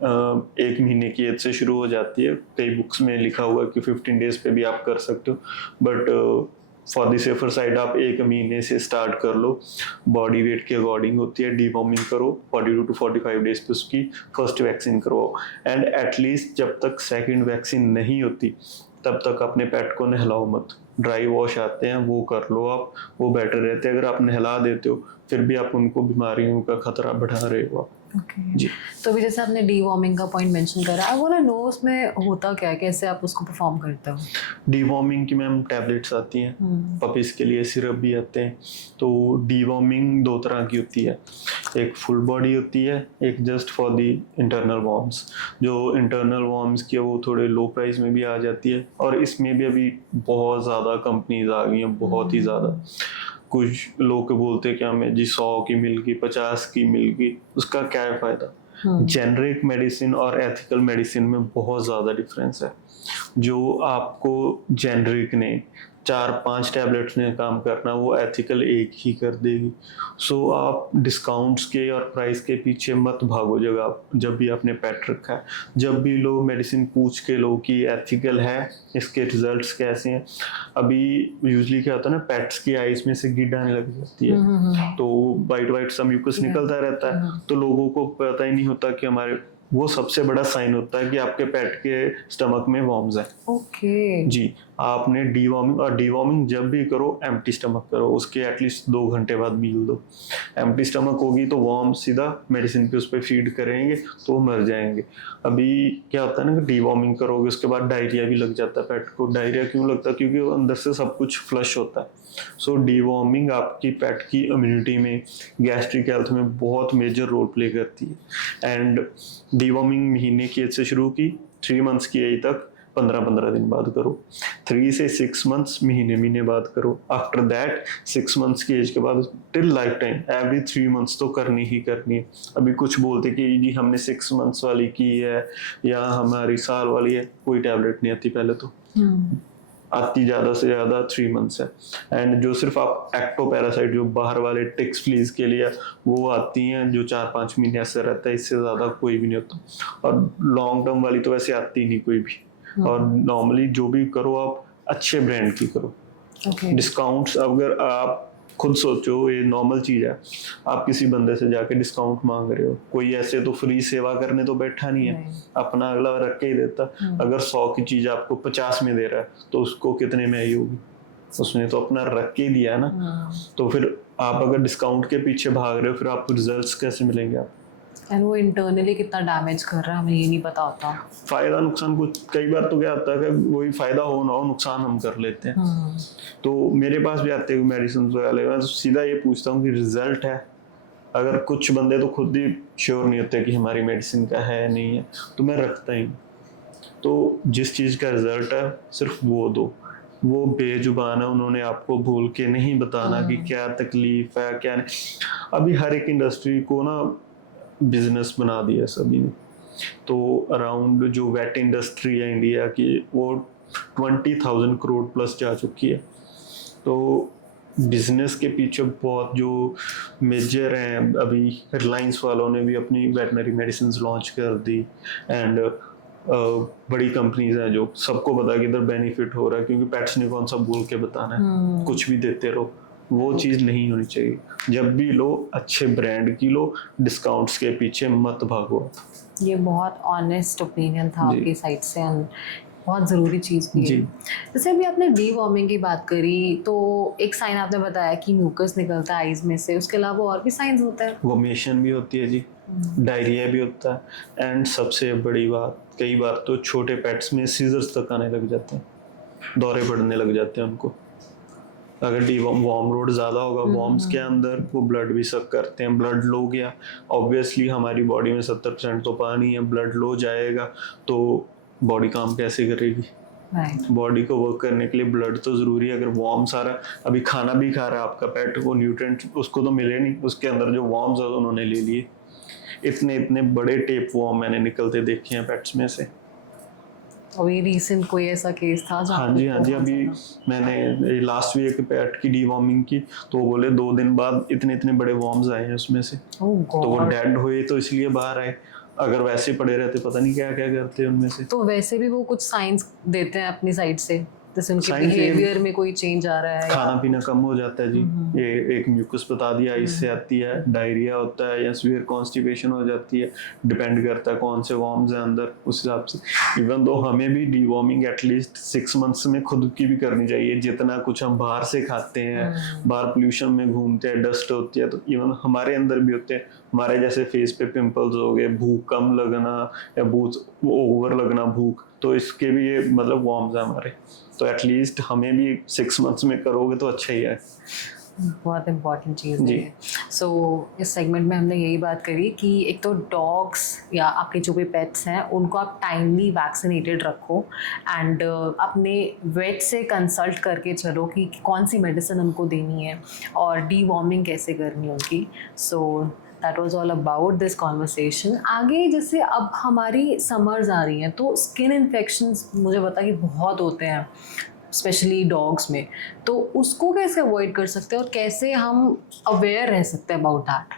1 महीने की एज से शुरू हो जाती है। कई बुक्स में लिखा हुआ है कि 15 डेज पे भी आप कर सकते हो, but for the safer side आप 1 महीने से स्टार्ट कर लो। बॉडी वेट के अकॉर्डिंग होती है, डीवॉर्मिंग करो, 42 to 45 डेज पे उसकी फर्स्ट वैक्सीन करवाओ। एंड एटलीस्ट जब तक सेकंड वैक्सीन नहीं होती तब तक अपने पेट को नहलाओ मत। ड्राई वॉश आते हैं, वो कर लो आप, वो बेटर रहते हैं। अगर आप नहला देते हो फिर भी आप उनको बीमारियों का खतरा बढ़ा रहे हो आप। जी, तो अभी जैसे आपने डीवॉर्मिंग का पॉइंट मेंशन करा, आई वांट टू नो उसमें होता क्या है, कैसे आप उसको परफॉर्म करते हो? डीवॉर्मिंग की मैम टैबलेट्स आती हैं, पपीज के लिए सिरप भी आते हैं। तो डीवॉर्मिंग 2 तरह की होती है, एक फुल बॉडी होती है, एक just for the internal worms. जो इंटरनल वॉर्म्स की है वो थोड़े लो प्राइस में भी आ जाती है, और इसमें भी अभी बहुत ज़्यादा कंपनीज आ गई हैं, बहुत ही ज़्यादा। कुछ लोग बोलते हैं कि हमें जी 100 की मिल गई, 50 की मिल गई, उसका क्या है फायदा। जेनरिक मेडिसिन और एथिकल मेडिसिन में बहुत ज़्यादा डिफरेंस है। जो आपको जेनरिक ने 4-5 टैबलेट्स ने काम करना, वो एथिकल 1 ही कर देगी। सो आप डिस्काउंट्स के और प्राइस के पीछे मत भागो। जब भी आपने पेट रखा है, जब भी लो मेडिसिन पूछ के लो कि एथिकल है, इसके रिजल्ट्स कैसे हैं। अभी यूजली क्या होता है ना, पेट्स की आईज में से गिड आने लग जाती है, तो वाइट सा म्यूकस निकलता रहता है, तो लोगों को पता ही नहीं होता कि हमारे, वो सबसे बड़ा साइन होता है कि आपके पेट के स्टमक में वॉर्म्स है। ओके जी, आपने डीवॉर्मिंग, और डीवॉर्मिंग जब भी करो एम्प्टी स्टमक करो, उसके एटलीस्ट 2 घंटे बाद मील दो। एम्प्टी स्टमक होगी तो वॉर्म सीधा मेडिसिन पे उस पर फीड करेंगे तो मर जाएंगे। अभी क्या होता है ना कि डीवॉर्मिंग करोगे उसके बाद डायरिया भी लग जाता है पेट को। डायरिया क्यों लगता है? क्योंकि वो अंदर से सब कुछ फ्लश होता है। सो डीवॉर्मिंग आपकी पेट की इम्यूनिटी में, गैस्ट्रिक हेल्थ में बहुत मेजर रोल प्ले करती है। एंड डीवॉर्मिंग महीने की एज से शुरू की, 3 मंथ्स की एज तक 15-15 दिन बाद करो, 3 से 6 मंथ्स महीने बाद करो। आफ्टर दैट 6 मंथ्स की एज के बाद till life time every 3 months तो करनी ही करनी है। अभी कुछ बोलते कि जी हमने 6 मंथ्स वाली की है या हमारी साल वाली है, कोई टैबलेट नहीं आती। पहले तो आती ज़्यादा से ज़्यादा 3 मंथ्स है। एंड जो सिर्फ आप एक्टोपैरासाइट, जो बाहर वाले टिक्स फ्लीज के लिए, वो आती हैं जो 4-5 महीने ऐसे रहता है, इससे ज़्यादा कोई भी नहीं होता। और लॉन्ग टर्म वाली तो वैसे आती नहीं कोई भी। और नॉर्मली जो भी करो आप अच्छे ब्रांड की करो। डिस्काउंट्स अगर आप खुद सोचो, ये नॉर्मल चीज है। आप किसी बंदे से जाके डिस्काउंट मांग रहे हो, कोई ऐसे तो फ्री सेवा करने तो बैठा नहीं है, अपना अगला रख के ही देता। अगर 100 की चीज आपको 50 में दे रहा है तो उसको कितने में आई होगी, उसने तो अपना रख के ही दिया ना। तो फिर आप अगर डिस्काउंट के पीछे भाग रहे हो, फिर आपको रिजल्ट्स कैसे मिलेंगे आप? एंड वो इंटरनली कितना डैमेज कर रहा है हमें ये नहीं पता होता। फायदा नुकसान कुछ, कई बार तो क्या होता है कि वही फायदा हो ना हो, नुकसान हम कर लेते हैं। तो मेरे पास भी आते हैं मेडिसिन वाले, मैं तो सीधा ये पूछता हूँ कि रिजल्ट है। अगर कुछ बंदे तो खुद ही श्योर नहीं होते कि हमारी मेडिसिन का है नहीं है, तो मैं रखता ही। तो जिस चीज़ का रिजल्ट है सिर्फ वो दो। वो बेजुबान है, उन्होंने आपको भूल के नहीं बताना कि क्या तकलीफ है क्या नहीं। अभी हर एक इंडस्ट्री को ना बिजनेस बना दिया सभी ने। तो अराउंड जो वेट इंडस्ट्री है इंडिया की, वो 20,000 करोड़ प्लस जा चुकी है। तो बिजनेस के पीछे बहुत जो मेजर हैं, अभी रिलायंस वालों ने भी अपनी वेटनरी मेडिसिन लॉन्च कर दी। एंड बड़ी कंपनीज हैं जो सबको पता है कि इधर बेनिफिट हो रहा है, क्योंकि पेट्स ने कौन सा बोल के बताना है, कुछ भी देते रहो। वो चीज़ नहीं होनी चाहिए। जब भी लो अच्छे ब्रांड की लो, डिस्काउंट्स के पीछे मत भागो। ये बहुत ऑनेस्ट ओपिनियन था आपकी साइड से, एंड बहुत ज़रूरी चीज़ भी है। जैसे अभी आपने डीवॉर्मिंग की बात करी, तो एक साइन आपने बताया कि म्यूकस निकलता है आईज में से, उसके अलावा और भी साइंस होते हैं? वोमेशन भी होती है जी, डायरिया भी होता है। एंड सबसे बड़ी बात, कई बार तो छोटे पेट्स में सीजर्स तक आने लग जाते हैं, दौरे पड़ने लग जाते हैं उनको। अगर वार्म लोड ज़्यादा होगा वॉर्म्स के अंदर, वो ब्लड भी सक करते हैं। ब्लड लो गया, ऑब्वियसली हमारी बॉडी में 70% तो पानी है, ब्लड लो जाएगा तो बॉडी काम कैसे करेगी? बॉडी को वर्क करने के लिए ब्लड तो जरूरी है। अगर वार्म्स आ रहा है, अभी खाना भी खा रहा है आपका पेट, वो न्यूट्रिएंट उसको तो मिले नहीं, उसके अंदर जो वार्म्स है उन्होंने ले लिए। इतने इतने बड़े टेप वार्म मैंने निकलते देखे हैं पेट्स में से। अभी रिसेंट कोई ऐसा केस था? हाँ जी, अभी मैंने लास्ट वीक पेट की डीवॉर्मिंग की, तो वो बोले 2 दिन बाद इतने इतने बड़े वॉर्म्स आए हैं उसमें से। तो वो डेड हुए तो इसलिए बाहर आए, अगर वैसे पड़े रहते पता नहीं क्या क्या करते उनमें से। तो वैसे भी वो कुछ साइंस देते हैं अपनी साइड से, जैसे उनके बिहेवियर में कोई चेंज आ रहा है, खाना पीना कम हो जाता है जी, ये एक म्यूकस बता दिया, इससे आती है, डायरिया होता है या सीवियर कॉन्स्टिपेशन हो जाती है। डिपेंड करता है कौन से वॉर्म्स हैं अंदर, उस हिसाब से। इवन दो हमें भी डीवॉर्मिंग एटलीस्ट 6 मंथ्स में खुद की भी करनी चाहिए। जितना कुछ हम बाहर से खाते हैं, बाहर पोल्यूशन में घूमते हैं, डस्ट होती है, तो इवन हमारे अंदर भी होते हैं। हमारे जैसे फेस पे पिंपल्स हो गए, भूख कम लगना या भूख ओवर लगना भूख, तो इसके भी ये मतलब वॉर्म्स है हमारे। तो एटलीस्ट हमें भी 6 मंथ्स में करोगे तो अच्छा ही है। बहुत इम्पॉर्टेंट चीज़ है। सो इस सेगमेंट में हमने यही बात करी कि एक तो डॉग्स या आपके जो भी पेट्स हैं उनको आप टाइमली वैक्सीनेटेड रखो, एंड अपने वेट से कंसल्ट करके चलो कि कौन सी मेडिसिन उनको देनी है और डीवॉर्मिंग कैसे करनी है उनकी। So that was all about this conversation. आगे जैसे अब हमारी समर्स आ रही हैं, तो स्किन इन्फेक्शंस मुझे पता कि बहुत होते हैं, स्पेशली डॉग्स में, तो उसको कैसे अवॉइड कर सकते हैं और कैसे हम अवेयर रह सकते हैं अबाउट दैट?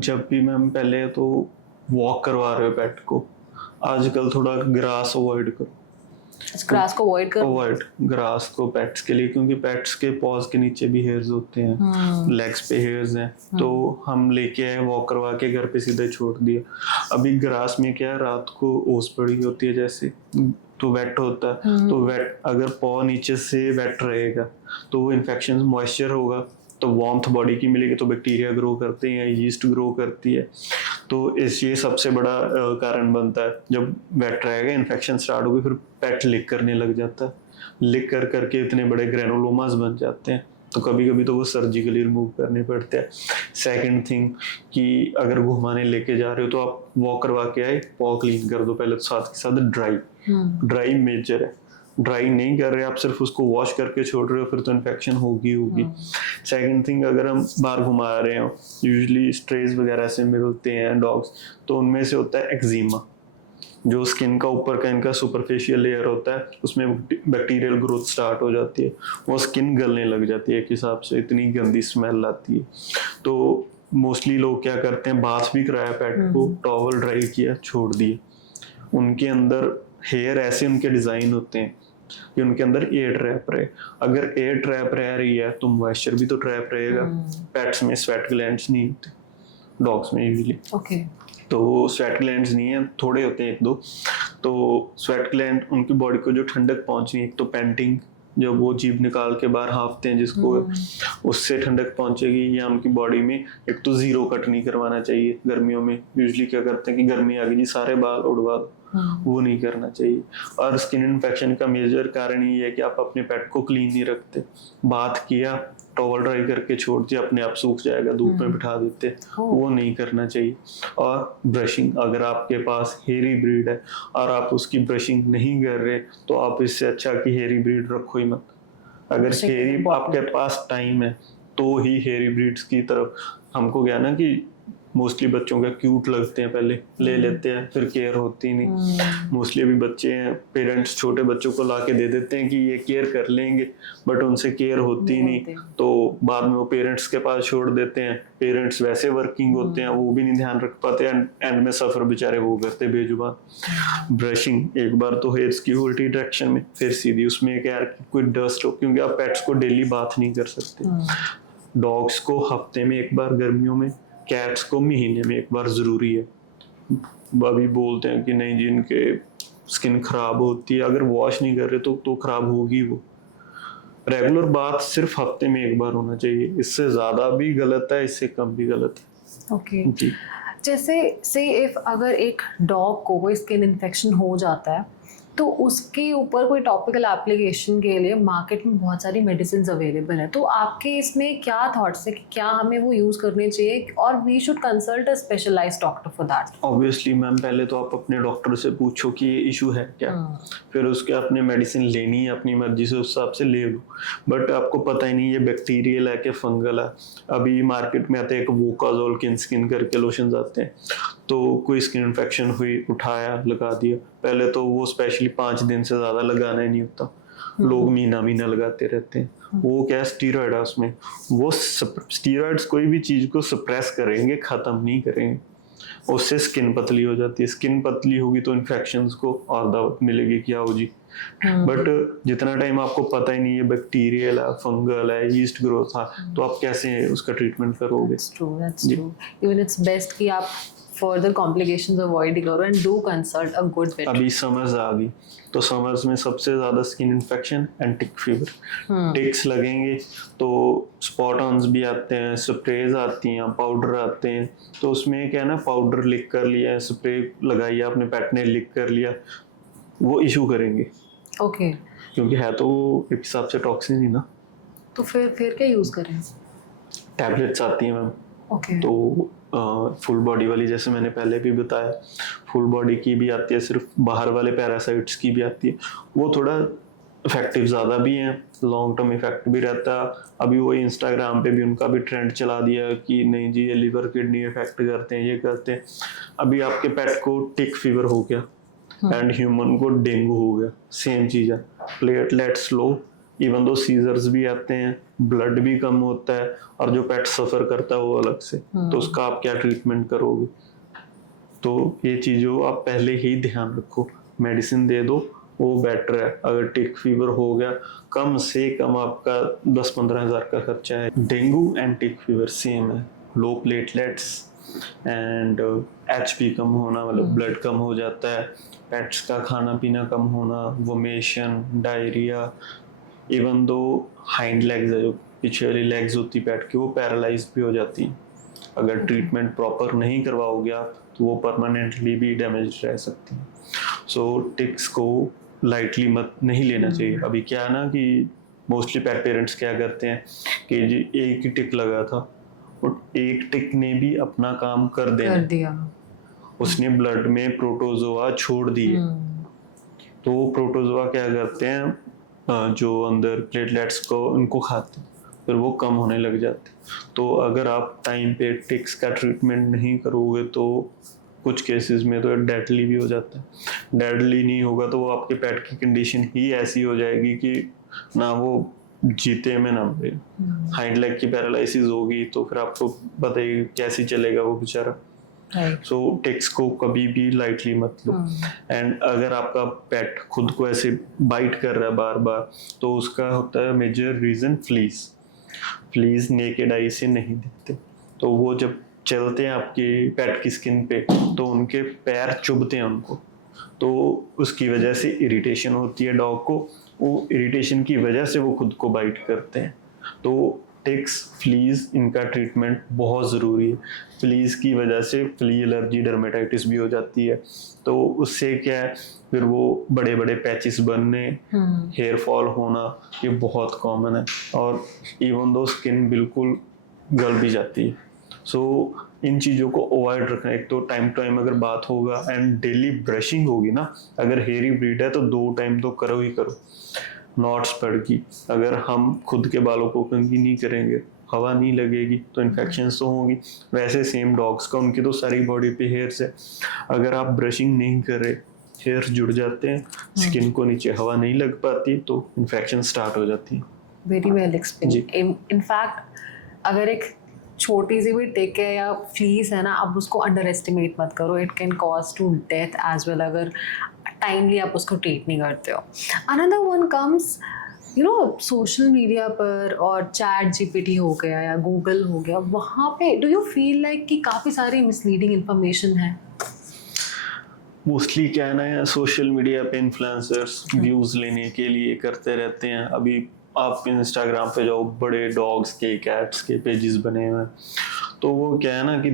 जब भी मैम पहले तो वॉक करवा रहे हो पेट को, आजकल थोड़ा ग्रास अवॉइड करो। ग्रास को अवॉइड ग्रास को पेट्स के लिए, क्योंकि पेट्स के पॉज के नीचे भी हेयर्स होते हैं, लेग्स पे हेयर्स हैं। तो हम लेके आए, वॉक करवा के घर पे सीधे छोड़ दिया। अभी ग्रास में क्या है, रात को ओस पड़ी होती है जैसे, तो वेट होता है, तो वेट अगर पॉ नीचे से वेट रहेगा तो वो इन्फेक्शन, मॉइस्चर होगा तो वार्मथ बॉडी की मिलेगी, तो बैक्टीरिया ग्रो करते हैं, यीस्ट ग्रो करती है। तो ये सबसे बड़ा कारण बनता है। जब वेट रहेगा, इन्फेक्शन स्टार्ट होगी, फिर पेट लिक करने लग जाता है। लिक कर करके इतने बड़े ग्रेनुलोमास बन जाते हैं, तो कभी कभी तो वो सर्जिकली रिमूव करने पड़ते हैं। सेकंड थिंग कि अगर घुमाने लेके जा रहे हो तो आप वॉक करवा के आए, पॉ क्लीन कर दो पहले, तो साथ के साथ ड्राई मेजर है। ड्राई नहीं कर रहे आप, सिर्फ उसको वॉश करके छोड़ रहे हो, फिर तो इन्फेक्शन होगी। सेकंड थिंग, अगर हम बाहर घुमा रहे हो, यूजुअली स्ट्रेज वगैरह से मिलते हैं डॉग्स, तो उनमें से होता है एक्जिमा, जो स्किन का ऊपर का इनका सुपरफिशियल लेयर होता है, उसमें बैक्टीरियल ग्रोथ स्टार्ट हो जाती है, वो स्किन गलने लग जाती है एक हिसाब से, इतनी गंदी स्मेल आती है। तो मोस्टली लोग क्या करते हैं, बाथ भी कराया पेट को, टॉवल ड्राई किया, छोड़ दिए। उनके अंदर हेयर ऐसे उनके डिजाइन होते हैं कि उनके अंदर एयर ट्रैप रहे। अगर एयर ट्रैप रह रही है तो मॉइस्चर भी तो ट्रैप रहेगा। पेट्स में स्वेट ग्लैंड्स नहीं होते, डॉग्स में यूजुअली। ओके। तो स्वेट ग्लैंड्स नहीं है, थोड़े होते हैं एक दो। तो स्वेट ग्लैंड उनकी बॉडी को जो ठंडक पहुंचनी है, एक तो पैंटिंग, जब वो जीभ निकाल के बाहर हाँफते हैं जिसको, उससे ठंडक पहुंचेगी। या उनकी बॉडी में एक तो जीरो कट नहीं करवाना चाहिए। गर्मियों में यूजुअली क्या करते हैं कि गर्मी आ गई जी सारे बाल उड़वा दो, वो नहीं करना चाहिए। और स्किन इन्फेक्शन का मेजर कारण ये है कि आप अपने पेट को क्लीन नहीं रखते। बात किया, टॉवल ड्राई करके छोड़ दिया, अपने आप सूख जाएगा, धूप में बिठा देते, वो नहीं करना चाहिए। और ब्रशिंग, अगर आपके पास हेरी ब्रीड है और आप उसकी ब्रशिंग नहीं कर रहे तो आप इससे अच्छा कि हेरी ब्रीड रखो ही मत। अगर हेरी आपके पास टाइम है तो ही हेरी ब्रीड्स की तरफ। हमको क्या ना कि मोस्टली बच्चों का क्यूट लगते हैं, पहले ले लेते हैं, फिर केयर होती नहीं। मोस्टली अभी बच्चे हैं, पेरेंट्स छोटे बच्चों को लाके दे देते हैं कि ये केयर कर लेंगे, बट उनसे केयर होती नहीं। तो बाद में वो पेरेंट्स के पास छोड़ देते हैं। पेरेंट्स वैसे वर्किंग होते हैं, वो भी नहीं ध्यान रख पाते, एंड में सफर बेचारे वो करते बेजुबान। ब्रशिंग, एक बार तो हेयर्स की उल्टी डायरेक्शन में, फिर सीधी उसमें क्या कोई डस्ट हो, क्योंकि आप पेट्स को डेली बाथ नहीं कर सकते। डॉग्स को हफ्ते में एक बार गर्मियों में, कैट्स को महीने में एक बार जरूरी है। अभी बोलते हैं कि नहीं जी इनके स्किन खराब होती है, अगर वॉश नहीं कर रहे तो खराब होगी वो। रेगुलर बात सिर्फ हफ्ते में एक बार होना चाहिए, इससे ज्यादा भी गलत है, इससे कम भी गलत है। ओके। जैसे से इफ अगर एक डॉग को कोई स्किन इन्फेक्शन हो जाता है तो उसके ऊपर कोई टॉपिकल एप्लीकेशन के लिए मार्केट में बहुत सारी मेडिसिन अवेलेबल है, तो आपके इसमें क्या थॉट्स है कि क्या हमें वो यूज़ करने चाहिए और we should consult a specialised doctor for that? Obviously ma'am, पहले तो आप अपने डॉक्टर से पूछो कि ये इशू है क्या, फिर उसके अपने मेडिसिन लेनी है अपनी मर्जी से, उस हिसाब से ले लो। बट आपको पता ही नहीं ये बैक्टीरियल है कि फंगल है। अभी मार्केट में आते हैं एक वोकाजोल किन करके लोशन आते हैं, तो कोई स्किन इन्फेक्शन हुई, उठाया, लगा दिया। पहले तो वो स्पेशली 5 दिन से ज्यादा लगाना ही नहीं होता, लोग महीना लगाते रहते हैं। वो क्या स्टीरॉइड है उसमें, वो स्टीरॉइड्स कोई भी चीज को सप्रेस करेंगे, खत्म नहीं करेंगे। उससे स्किन पतली हो जाती है, स्किन पतली होगी तो इन्फेक्शंस को और दावत मिलेगी, क्या हो जी। बट जितना टाइम आपको पता ही नहीं है बैक्टीरियल है, फंगल है, यीस्ट ग्रोथ है, तो आप कैसे उसका ट्रीटमेंट करोगे? That's true. Even it's best कि आप further complications avoid करो and do consult a good vet. अभी समर्स आ गई, तो समर्स में सबसे ज्यादा skin infection and tick fever. Ticks लगेंगे तो स्पॉट ऑन्स भी आते हैं, स्प्रेज आती हैं, पाउडर आते हैं। तो उसमें क्या है ना, पाउडर लिख कर लिया, स्प्रे लगाई आपने, पेट ने लिख कर लिया, वो इशू करेंगे। ओके। क्योंकि है तो एक हिसाब से टॉक्सिन ही ना। तो फिर क्या यूज करें? टैबलेट्स आती हैं मैम। ओके। तो फुल बॉडी वाली, जैसे मैंने पहले भी बताया, फुल बॉडी की भी आती है, सिर्फ बाहर वाले पैरासाइट्स की भी आती है। वो थोड़ा इफेक्टिव ज़्यादा भी हैं, लॉन्ग टर्म इफेक्ट भी रहता है। अभी वो इंस्टाग्राम पे भी उनका भी ट्रेंड चला दिया कि नहीं जी ये लिवर किडनी इफेक्ट करते हैं, ये करते हैं। अभी आपके पेट को टिक फीवर हो गया एंड ह्यूमन को डेंगू हो गया, सेम चीज़ है। प्लेटलेट्स लो, इवन दो सीजर्स भी आते हैं, ब्लड भी कम होता है, और जो पेट सफर करता है वो अलग से, तो उसका आप क्या ट्रीटमेंट करोगे? तो ये चीज़ों आप पहले ही ध्यान रखो, मेडिसिन दे दो वो बेटर है। अगर टिक फीवर हो गया, कम से कम आपका 10-15 हज़ार का खर्चा है। Dengue and tick fever same है, लो प्लेटलेट्स एंड HP कम होना, मतलब ब्लड कम हो जाता है, पेट्स का खाना पीना कम होना, vomition, diarrhoea, even two hind legs है, जो पीछे वाली लेग्स होती पेट की, वो पैरालाइज भी हो जाती हैं। अगर ट्रीटमेंट प्रॉपर नहीं करवाओगे आप तो वो परमानेंटली भी डैमेज रह सकती हैं। सो टिक्स को लाइटली मत नहीं लेना चाहिए। अभी क्या है ना कि मोस्टली पेट पेरेंट्स क्या करते हैं कि जी एक ही टिक लगा था, और एक टिक ने भी अपना काम कर दिया, उसने ब्लड में प्रोटोजोआ छोड़ दिए। तो वो प्रोटोजोआ क्या करते हैं, जो अंदर प्लेटलेट्स को उनको खाते, फिर वो कम होने लग जाते। तो अगर आप टाइम पे टिक्स का ट्रीटमेंट नहीं करोगे तो कुछ केसेस में तो डेडली भी हो जाता है। डेडली नहीं होगा तो वो आपके पेट की कंडीशन ही ऐसी हो जाएगी कि ना वो जीते में ना मरे। हाइंड लेग की पैरालिसिस होगी तो फिर आपको बताइए कैसे चलेगा वो बेचारा। Right. सो टिक्स को कभी भी लाइटली मत लो। एंड अगर आपका पेट खुद को ऐसे बाइट कर रहा है बार बार, तो उसका होता है major reason fleas naked eye से नहीं दिखते, तो वो जब चलते हैं आपके पेट की स्किन पे तो उनके पैर चुभते हैं उनको, तो उसकी वजह से इरिटेशन होती है डॉग को, वो इरिटेशन की वजह से वो खुद को बाइट करते हैं। तो टिक्स, फ्लीज, इनका ट्रीटमेंट बहुत ज़रूरी है। फ्लीज की वजह से फ्ली एलर्जी, डर्मेटाइटिस भी हो जाती है, तो उससे क्या है फिर वो बड़े बड़े पैचेस बनने, हेयर फॉल होना, ये बहुत कॉमन है। और इवन दो स्किन बिल्कुल गल भी जाती है। सो इन चीज़ों को अवॉइड रखना। एक तो टाइम टू टाइम अगर बात होगा एंड डेली ब्रशिंग होगी ना, अगर हेयरी ब्रीड है तो 2 टाइम तो करो ही करो। नॉट्स पड़गी, अगर हम खुद के बालों को कंघी नहीं करेंगे, हवा नहीं लगेगी तो इन्फेक्शंस तो होंगी। वैसे सेम डॉग्स का, उनकी तो सारी बॉडी पे हेयर्स है, अगर आप ब्रशिंग नहीं कर रहे, हेयर्स जुड़ जाते हैं, स्किन को नीचे हवा नहीं लग पाती तो इन्फेक्शन स्टार्ट हो जाती है। Very well explain. इनफैक्ट अगर एक छोटी सी भी टिक है या फ्लीज है ना, आप उसको अंडर एस्टिमेट मत करो, it can cause to death as well अगर टाइमली आप उसको ट्रीट नहीं करते हो। Another one comes social media पर और चैट जीपीटी हो गया या गूगल हो गया, वहाँ पे डू यू फील लाइक कि काफ़ी सारी मिसलीडिंग इंफॉर्मेशन है? मोस्टली क्या है ना, सोशल मीडिया पे इन्फ्लुएंसर्स व्यूज लेने के लिए करते रहते हैं। अभी आप इंस्टाग्राम पे जाओ, बड़े डॉग्स के, कैट्स के पेजेस बने हुए हैं, तो वो क्या है ना कि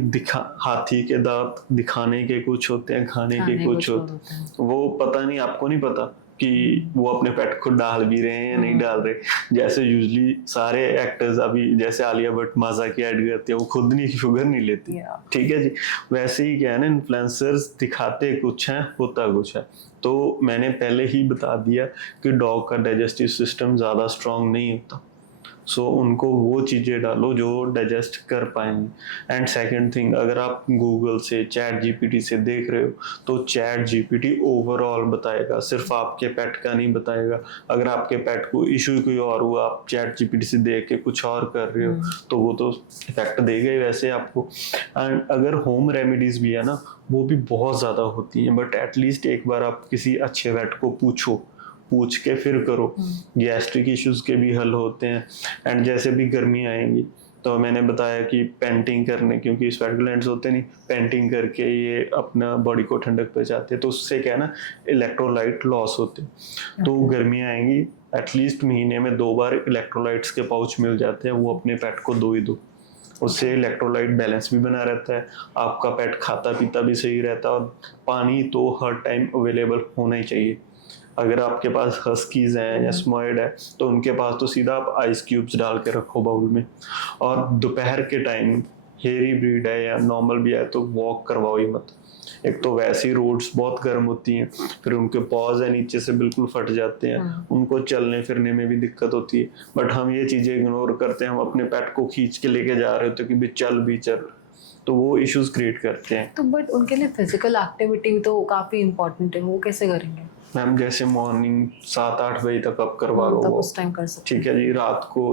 हाथी के दांत दिखाने के कुछ होते हैं, खाने के कुछ होते हैं। वो पता नहीं, आपको नहीं पता कि वो अपने पेट को डाल भी रहे हैं या नहीं डाल रहे। जैसे यूजली सारे एक्टर्स, अभी जैसे आलिया भट्ट माजा की ऐड करती है, वो खुद नहीं शुगर नहीं लेती, ठीक है जी। वैसे ही क्या है ना, इन्फ्लुएंसर्स दिखाते कुछ हैं, होता कुछ है। तो मैंने पहले ही बता दिया कि डॉग का डाइजेस्टिव सिस्टम ज़्यादा स्ट्रांग नहीं होता, सो उनको वो चीज़ें डालो जो डाइजेस्ट कर पाएंगे। एंड सेकंड थिंग, अगर आप गूगल से, चैट जीपीटी से देख रहे हो, तो चैट जीपीटी ओवरऑल बताएगा, सिर्फ आपके पेट का नहीं बताएगा। अगर आपके पेट को इशू कोई और हुआ, आप चैट जीपीटी से देख के कुछ और कर रहे हो, तो वो तो इफेक्ट देगा ही वैसे आपको। एंड अगर होम रेमेडीज भी है ना, वो भी बहुत ज़्यादा होती हैं, बट एटलीस्ट एक बार आप किसी अच्छे वेट को पूछ के फिर करो। गैस्ट्रिक इश्यूज के भी हल होते हैं। एंड जैसे भी गर्मी आएंगी, तो मैंने बताया कि पेंटिंग करने, क्योंकि स्वेट ग्लैंड्स होते नहीं, पेंटिंग करके ये अपना बॉडी को ठंडक पहुंचाते हैं, तो उससे क्या है ना, इलेक्ट्रोलाइट लॉस होते हैं। तो गर्मियाँ आएंगी, एटलीस्ट महीने में 2 बार इलेक्ट्रोलाइट्स के पाउच मिल जाते हैं, वो अपने पेट को दो ही दो। उससे इलेक्ट्रोलाइट बैलेंस भी बना रहता है, आपका पेट खाता पीता भी सही रहता है, और पानी तो हर टाइम अवेलेबल होना ही चाहिए। अगर आपके पास हस्कीज हैं या स्मॉयड है, तो उनके पास तो सीधा आप आइस क्यूब्स डाल के रखो बाउल में। और दोपहर के टाइम, हेयरी ब्रीड है या नॉर्मल भी है, तो वॉक करवाओ ही मत। एक तो वैसे ही रोड्स बहुत गर्म होती हैं, फिर उनके पॉज है नीचे से बिल्कुल फट जाते हैं, उनको चलने फिरने में भी दिक्कत होती है। बट हम ये चीज़ें इग्नोर करते हैं, हम अपने पेट को खींच के लेके जा रहे होते हैं कि भी चल, तो वो इश्यूज क्रिएट करते हैं। तो बट उनके लिए फिजिकल एक्टिविटी भी तो काफ़ी इंपॉर्टेंट है, वो कैसे करेंगे? मैम जैसे मॉर्निंग 7-8 बजे तक आप करवा लो, तब उस टाइम कर सकते, ठीक है जी। रात को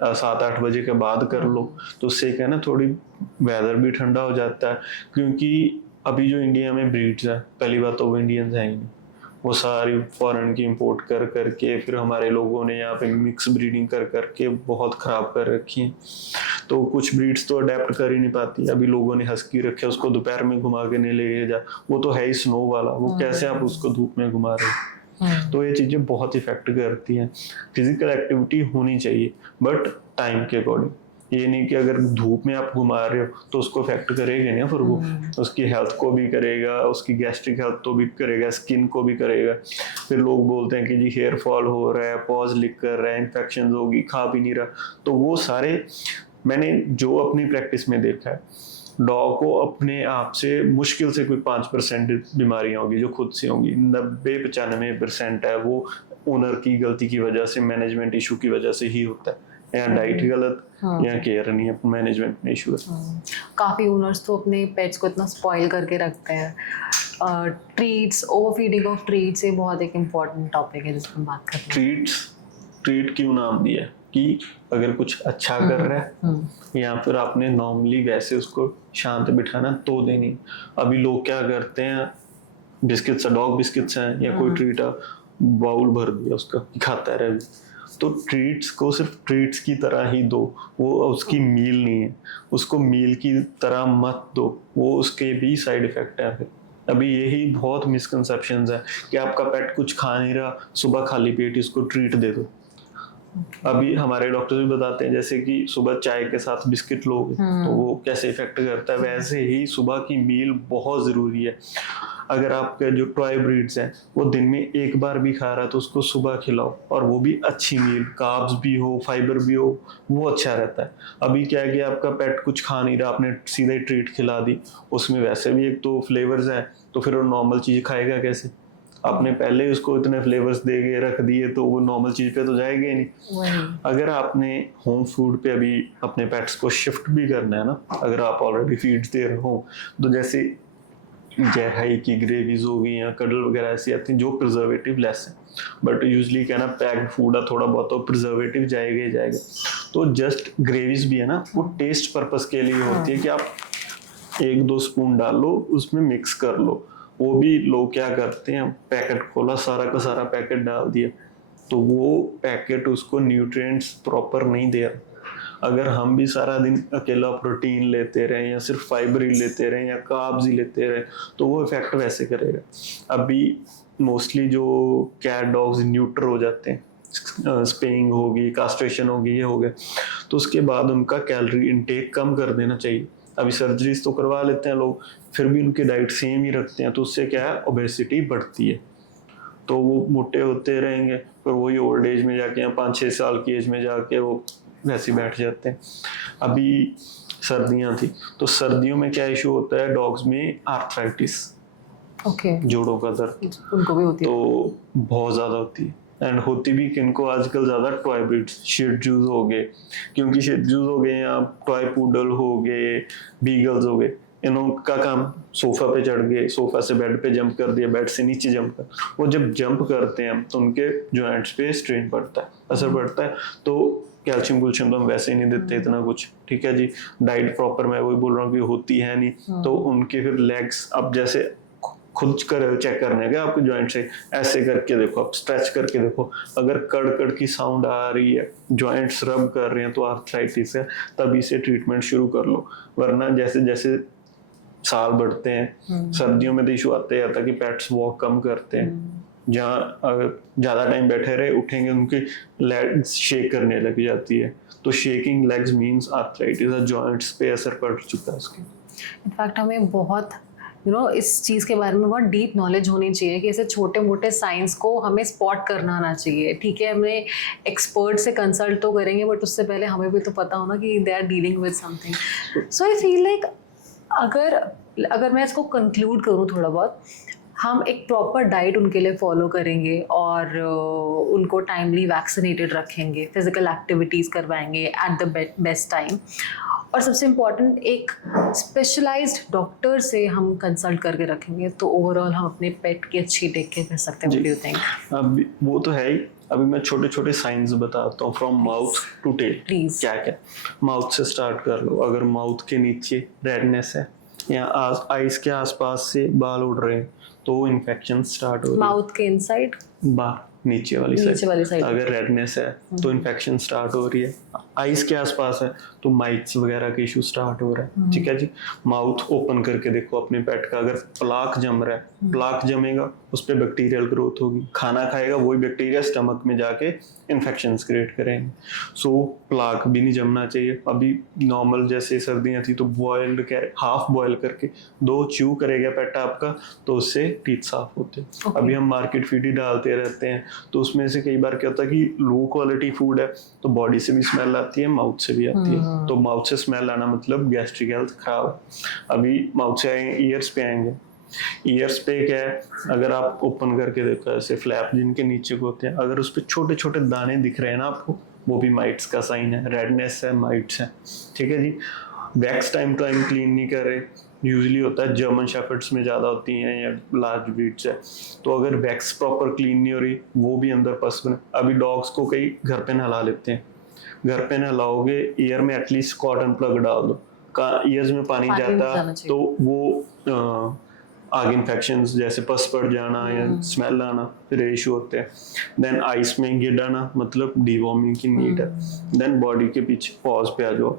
7-8 बजे के बाद कर लो, तो उससे क्या है ना, थोड़ी वेदर भी ठंडा हो जाता है। क्योंकि अभी जो इंडिया में ब्रीड्स है, पहली बात तो वो इंडियंस हैं ही नहीं, वो सारी फॉरेन की इंपोर्ट कर करके, फिर हमारे लोगों ने यहाँ पे मिक्स ब्रीडिंग कर करके बहुत ख़राब कर रखी है। तो कुछ ब्रीड्स तो अडेप्ट कर ही नहीं पाती। अभी लोगों ने हस्की रखे, उसको दोपहर में घुमा के नहीं ले जा, वो तो है ही स्नो वाला, वो कैसे आप उसको धूप में घुमा रहे हो? तो ये चीज़ें बहुत इफेक्ट करती हैं। फिजिकल एक्टिविटी होनी चाहिए, बट टाइम के अकॉर्डिंग। ये नहीं कि अगर धूप में आप घुमा रहे हो तो उसको इफेक्ट करेगा नहीं, फिर वो उसकी हेल्थ को भी करेगा, उसकी गैस्ट्रिक हेल्थ तो भी करेगा, स्किन को भी करेगा। फिर लोग बोलते हैं कि जी हेयर फॉल हो रहा है, पॉज लीक कर रहा है, इन्फेक्शन होगी, खा भी नहीं रहा। तो वो सारे मैंने जो अपनी प्रैक्टिस में देखा है, डॉग को अपने आप से मुश्किल से कोई 5% बीमारियां होगी जो खुद से होंगी, 90-95% है वो ओनर की गलती की वजह से, मैनेजमेंट इशू की वजह से ही होता है, या डाइट गलत, या केयर नहीं है, मैनेजमेंट में इशू है। काफ़ी ओनर्स तो अपने पेट्स को इतना स्पॉइल करके रखते हैं। Treats, over feeding of treats, ये बहुत एक इम्पॉर्टेंट टॉपिक है जिस पर बात करते हैं। ट्रीट क्यों नाम दिया है? कि अगर कुछ अच्छा कर रहा है या फिर आपने नॉर्मली वैसे उसको शांत बिठाना तो देनी। अभी लोग क्या करते हैं, बिस्किट्स डॉग बिस्किट्स हैं या कोई ट्रीट है, बाउल भर दिया उसका, खाता रहे। तो ट्रीट्स को सिर्फ ट्रीट्स की तरह ही दो, वो उसकी मील नहीं है, उसको मील की तरह मत दो, वो उसके भी साइड इफेक्ट है। फिर अभी यही बहुत मिसकंसेप्शंस है कि आपका पेट कुछ खा नहीं रहा, सुबह खाली पेट इसको ट्रीट दे दो। अभी हमारे डॉक्टर भी बताते हैं जैसे कि सुबह चाय के साथ बिस्किट लोगे तो वो कैसे इफेक्ट करता है, वैसे ही सुबह की मील बहुत जरूरी है। अगर आपके जो टॉय ब्रीड्स हैं वो दिन में एक बार भी खा रहा है तो उसको सुबह खिलाओ, और वो भी अच्छी मील, कार्ब्स भी हो, फाइबर भी हो, वो अच्छा रहता है। अभी क्या है कि आपका पेट कुछ खा नहीं रहा, आपने सीधे ट्रीट खिला दी, उसमें वैसे भी एक तो फ्लेवर्स है, तो फिर वो नॉर्मल चीज खाएगा कैसे? आपने पहले उसको इतने फ्लेवर्स दे के रख दिए तो वो नॉर्मल चीज पे तो जाएगा ही नहीं। अगर आपने होम फूड पे अभी अपने पेट्स को शिफ्ट भी करना है ना, अगर आप ऑलरेडी फीड्स दे रहे हो, तो जैसे जरहाई की ग्रेवीज हो गई या कडल वगैरह ऐसी आती हैं जो प्रिजर्वेटिव लेस है, बट यूजली क्या ना पैक्ड फूड है, थोड़ा बहुत तो प्रिजर्वेटिव जाएगा ही जाएगा। तो जस्ट ग्रेवीज भी है ना, वो टेस्ट पर्पस के लिए होती है कि आप 1-2 स्पून डालो उसमें, मिक्स कर लो। वो भी लोग क्या करते हैं, पैकेट खोला, सारा का सारा पैकेट डाल दिया, तो वो पैकेट उसको न्यूट्रिएंट्स प्रॉपर नहीं दे रहा। अगर हम भी सारा दिन अकेला प्रोटीन लेते रहे या सिर्फ फाइबर ही लेते रहे या कार्ब्स ही लेते रहे तो वो इफेक्ट वैसे करेगा। अभी मोस्टली जो कैट डॉग्स न्यूट्र हो जाते हैं, स्पेइंग होगी, कास्ट्रेशन होगी, ये हो गया, तो उसके बाद उनका कैलोरी इनटेक कम कर देना चाहिए। अभी सर्जरीज तो करवा लेते हैं लोग, फिर भी उनकी डाइट सेम ही रखते हैं, तो उससे क्या है, ओबेसिटी बढ़ती है, तो वो मोटे होते रहेंगे, फिर वही ओल्ड एज में जाके या 5-6 साल की एज में जाके वो वैसे बैठ जाते हैं। अभी सर्दियां थी, तो सर्दियों में क्या इशू होता है डॉग्स में, आर्थराइटिस, जोड़ों का दर्द उनको भी होती है, तो बहुत ज्यादा होती है। एंड होती भी किनको आजकल ज्यादा, टॉय ब्रीड्स, शिटजूज हो गए, क्योंकि शिटजूज हो गए या टॉय पूडल हो गए, बीगल्स हो गए, इनका काम सोफा पे चढ़ गए, सोफा से बेड पे जंप कर दिया, बेड से नीचे जंप कर, वो जब जंप करते हैं तो उनके जॉइंट्स पे स्ट्रेन पड़ता है, असर पड़ता है। तो कैल्शियम तो हम वैसे ही नहीं देते इतना कुछ, ठीक है जी, डाइट प्रॉपर मैं वही बोल रहा हूँ कि होती है नहीं, तो उनके फिर लेग्स, अब जैसे खुद कर चेक करने का आपके जॉइंट से ऐसे करके देखो, आप स्ट्रेच करके देखो, अगर कड़ कड़ की साउंड आ रही है, जॉइंट्स रब कर रहे हैं, तो आर्थराइटिस है, तभी से ट्रीटमेंट शुरू कर लो। वरना जैसे जैसे साल बढ़ते हैं, सर्दियों में तो इशू आते जाता है कि पेट्स वॉक कम करते हैं, जहाँ अगर ज्यादा टाइम बैठे रहे, उठेंगे उनकी लेग्स शेक करने लग जाती है, तो shaking legs means arthritis, joints पे असर पड़ चुका है उसके। इनफैक्ट हमें बहुत इस चीज़ के बारे में बहुत डीप नॉलेज होनी चाहिए कि ऐसे छोटे मोटे साइंस को हमें स्पॉट करना आना चाहिए। ठीक है, हमें एक्सपर्ट से कंसल्ट तो करेंगे, बट उससे पहले हमें भी तो पता होना कि they are dealing with something. So I feel like अगर मैं इसको कंक्लूड करूँ थोड़ा बहुत, हम एक प्रॉपर डाइट उनके लिए फॉलो करेंगे और उनको टाइमली वैक्सीनेटेड रखेंगे, फिजिकल एक्टिविटीज़ करवाएंगे एट द बेस्ट टाइम, और सबसे इम्पॉर्टेंट एक स्पेशलाइज्ड डॉक्टर से हम कंसल्ट करके रखेंगे, तो ओवरऑल हम अपने पेट की अच्छी टेक केयर कर सकते हैं। What do you think? अभी वो तो है ही, अभी मैं छोटे छोटे साइंस बताता हूँ, from mouth to tail. Please. क्या क्या, माउथ से स्टार्ट कर लो। अगर माउथ के नीचे रेडनेस है या आईज के आसपास से बाल उड़ रहे हैं तो इन्फेक्शन स्टार्ट हो रही है। माउथ के इनसाइड, नीचे वाली साइड अगर रेडनेस है तो इन्फेक्शन स्टार्ट हो रही है। आईज के आसपास है तो माइट्स वगैरह के इशू स्टार्ट हो रहा है। ठीक है जी, माउथ ओपन करके देखो अपने पेट का, अगर प्लाक जम रहा है, प्लाक जमेगा उस पर बैक्टीरियल ग्रोथ होगी, खाना खाएगा वही बैक्टीरिया स्टमक में जाके इन्फेक्शंस क्रिएट करेंगे। सो प्लाक भी नहीं जमना चाहिए। अभी नॉर्मल जैसे सर्दियां थी तो बॉइल्ड हाफ बॉयल करके 2 च्यू करेगा पेट आपका तो उससे टीथ साफ होते हैं। अभी हम मार्केट फीड ही डालते रहते हैं तो उसमें से कई बार क्या होता है कि लो क्वालिटी फूड है तो बॉडी से भी स्मेल आती है, माउथ से भी आती है। तो माउथ से स्मेल आना मतलब गैस्ट्रिक हेल्थ खराब। अभी माउथ से आएंगे, ईयर्स पे आएंगे। ईयर्स पे क्या है, अगर आप ओपन करके देखो ऐसे फ्लैप जिनके नीचे को होते हैं, अगर उस पे छोटे छोटे दाने दिख रहे हैं ना आपको, वो भी माइट्स का साइन है, रेडनेस है, माइट्स है। ठीक है जी, वैक्स टाइम क्लीन नहीं कर रहे, यूजुअली होता है जर्मन शेफर्ड्स में ज़्यादा होती हैं या लार्ज ब्रीड्स है, तो अगर वैक्स प्रॉपर क्लीन नहीं हो रही वो भी अंदर पस बने। अभी डॉग्स को कई घर पे नहला लेते हैं, घर पे नहलाओगे, ईयर में एटलीस्ट कॉटन प्लग डाल दो, ईयर्स में पानी पानी नहीं जाता जाना चाहिए। तो वो आगे इन्फेक्शंस जैसे पस पड़ जाना या स्मेल आना फिर इशू होते हैं। देन आइस में गिर आना, मतलब डिवॉर्मिंग की नीड है। देन बॉडी के पीछे पॉज पे आ जाओ।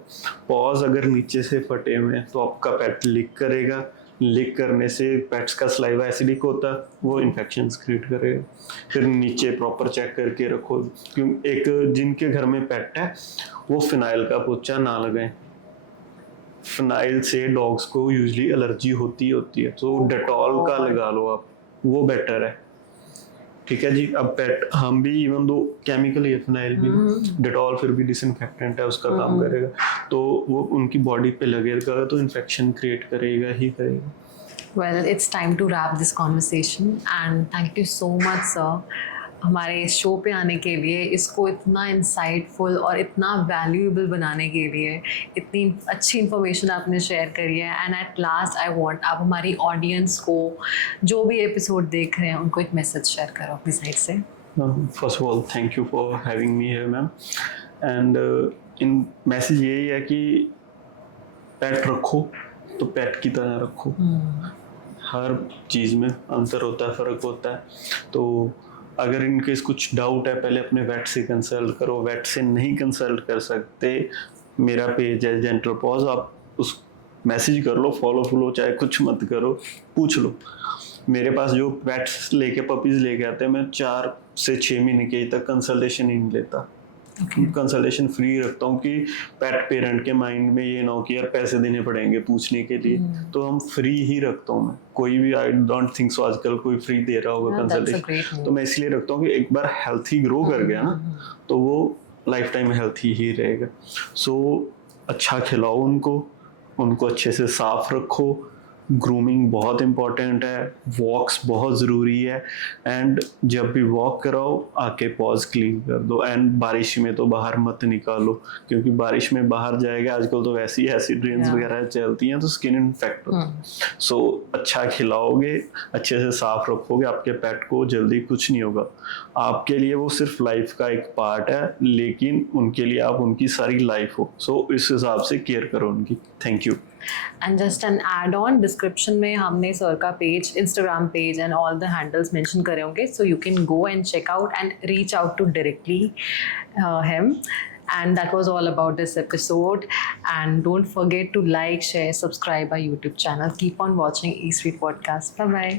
पॉज अगर नीचे से फटे हुए हैं तो आपका पेट लीक करेगा, लीक करने से पेट्स का सलाइवा एसिडिक होता है, वो इन्फेक्शंस क्रिएट करेगा। फिर नीचे प्रॉपर चेक करके रखो, क्योंकि एक जिनके घर में पेट है वो फिनाइल का पोछा ना लगाएं। फिनाइल से डॉग्स को यूजुअली एलर्जी होती है, तो डेटॉल का लगा लो आप, वो बेटर है। ठीक है जी। अब पेट हम भी इवन दो केमिकल है फिनाइल भी, डेटॉल फिर भी डिसइंफेक्टेंट है, उसका काम करेगा, तो वो उनकी बॉडी पे लगेगा तो इन्फेक्शन क्रिएट करेगा ही करेगा। Well, it's time to wrap this conversation and thank you so much, sir. हमारे इस शो पे आने के लिए, इसको इतना इंसाइटफुल और इतना वैल्यूएबल बनाने के लिए, इतनी अच्छी इन्फॉर्मेशन आपने शेयर करी है। And at last I want आप हमारी ऑडियंस को, जो भी एपिसोड देख रहे हैं, उनको एक मैसेज शेयर करो अपनी साइड से। First of all thank you for having me here ma'am. And in message यही है कि पेट रखो तो पेट की तरह रखो। हर चीज़ में अंतर होता है, फ़र्क होता है। तो अगर इनकेस कुछ डाउट है, पहले अपने वेट से कंसल्ट करो। वेट से नहीं कंसल्ट कर सकते, मेरा पेज है जेंटल पॉज, आप उस मैसेज कर लो, फॉलो, चाहे कुछ मत करो, पूछ लो। मेरे पास जो पेट्स लेके पपीज़ लेके आते हैं, मैं 4 से 6 महीने के तक कंसल्टेशन ही नहीं लेता। कंसल्टेशन फ्री रखता हूँ कि पेट पेरेंट के माइंड में ये ना हो कि यार पैसे देने पड़ेंगे पूछने के लिए, तो हम फ्री ही रखता हूँ मैं। कोई भी आई डोंट थिंक सो आजकल कोई फ्री दे रहा होगा कंसल्टेशन, तो मैं इसलिए रखता हूँ कि एक बार हेल्थी ग्रो कर गया ना तो वो लाइफ टाइम हेल्थी ही रहेगा। सो अच्छा खिलाओ उनको अच्छे से साफ रखो, ग्रूमिंग बहुत इंपॉर्टेंट है, वॉक्स बहुत ज़रूरी है। एंड जब भी वॉक कराओ आके पॉज क्लीन कर दो। एंड बारिश में तो बाहर मत निकालो, क्योंकि बारिश में बाहर जाएगा, आजकल तो वैसे ही एसिड रेन्स वगैरह चलती हैं तो स्किन इन्फेक्ट होता है। सो अच्छा खिलाओगे, अच्छे से साफ रखोगे, आपके पेट को जल्दी कुछ नहीं होगा। आपके लिए वो सिर्फ लाइफ का एक पार्ट है, लेकिन उनके लिए आप उनकी सारी लाइफ हो। सो इस हिसाब से केयर करो उनकी। Thank you. And just an add on, description में हमने सर का page, Instagram page and all the handles mention करे होंगे, so you can go and check out and reach out to directly him. And that was all about this episode. And don't forget to like, share, subscribe our YouTube channel. Keep on watching eSweet Podcast. Bye bye.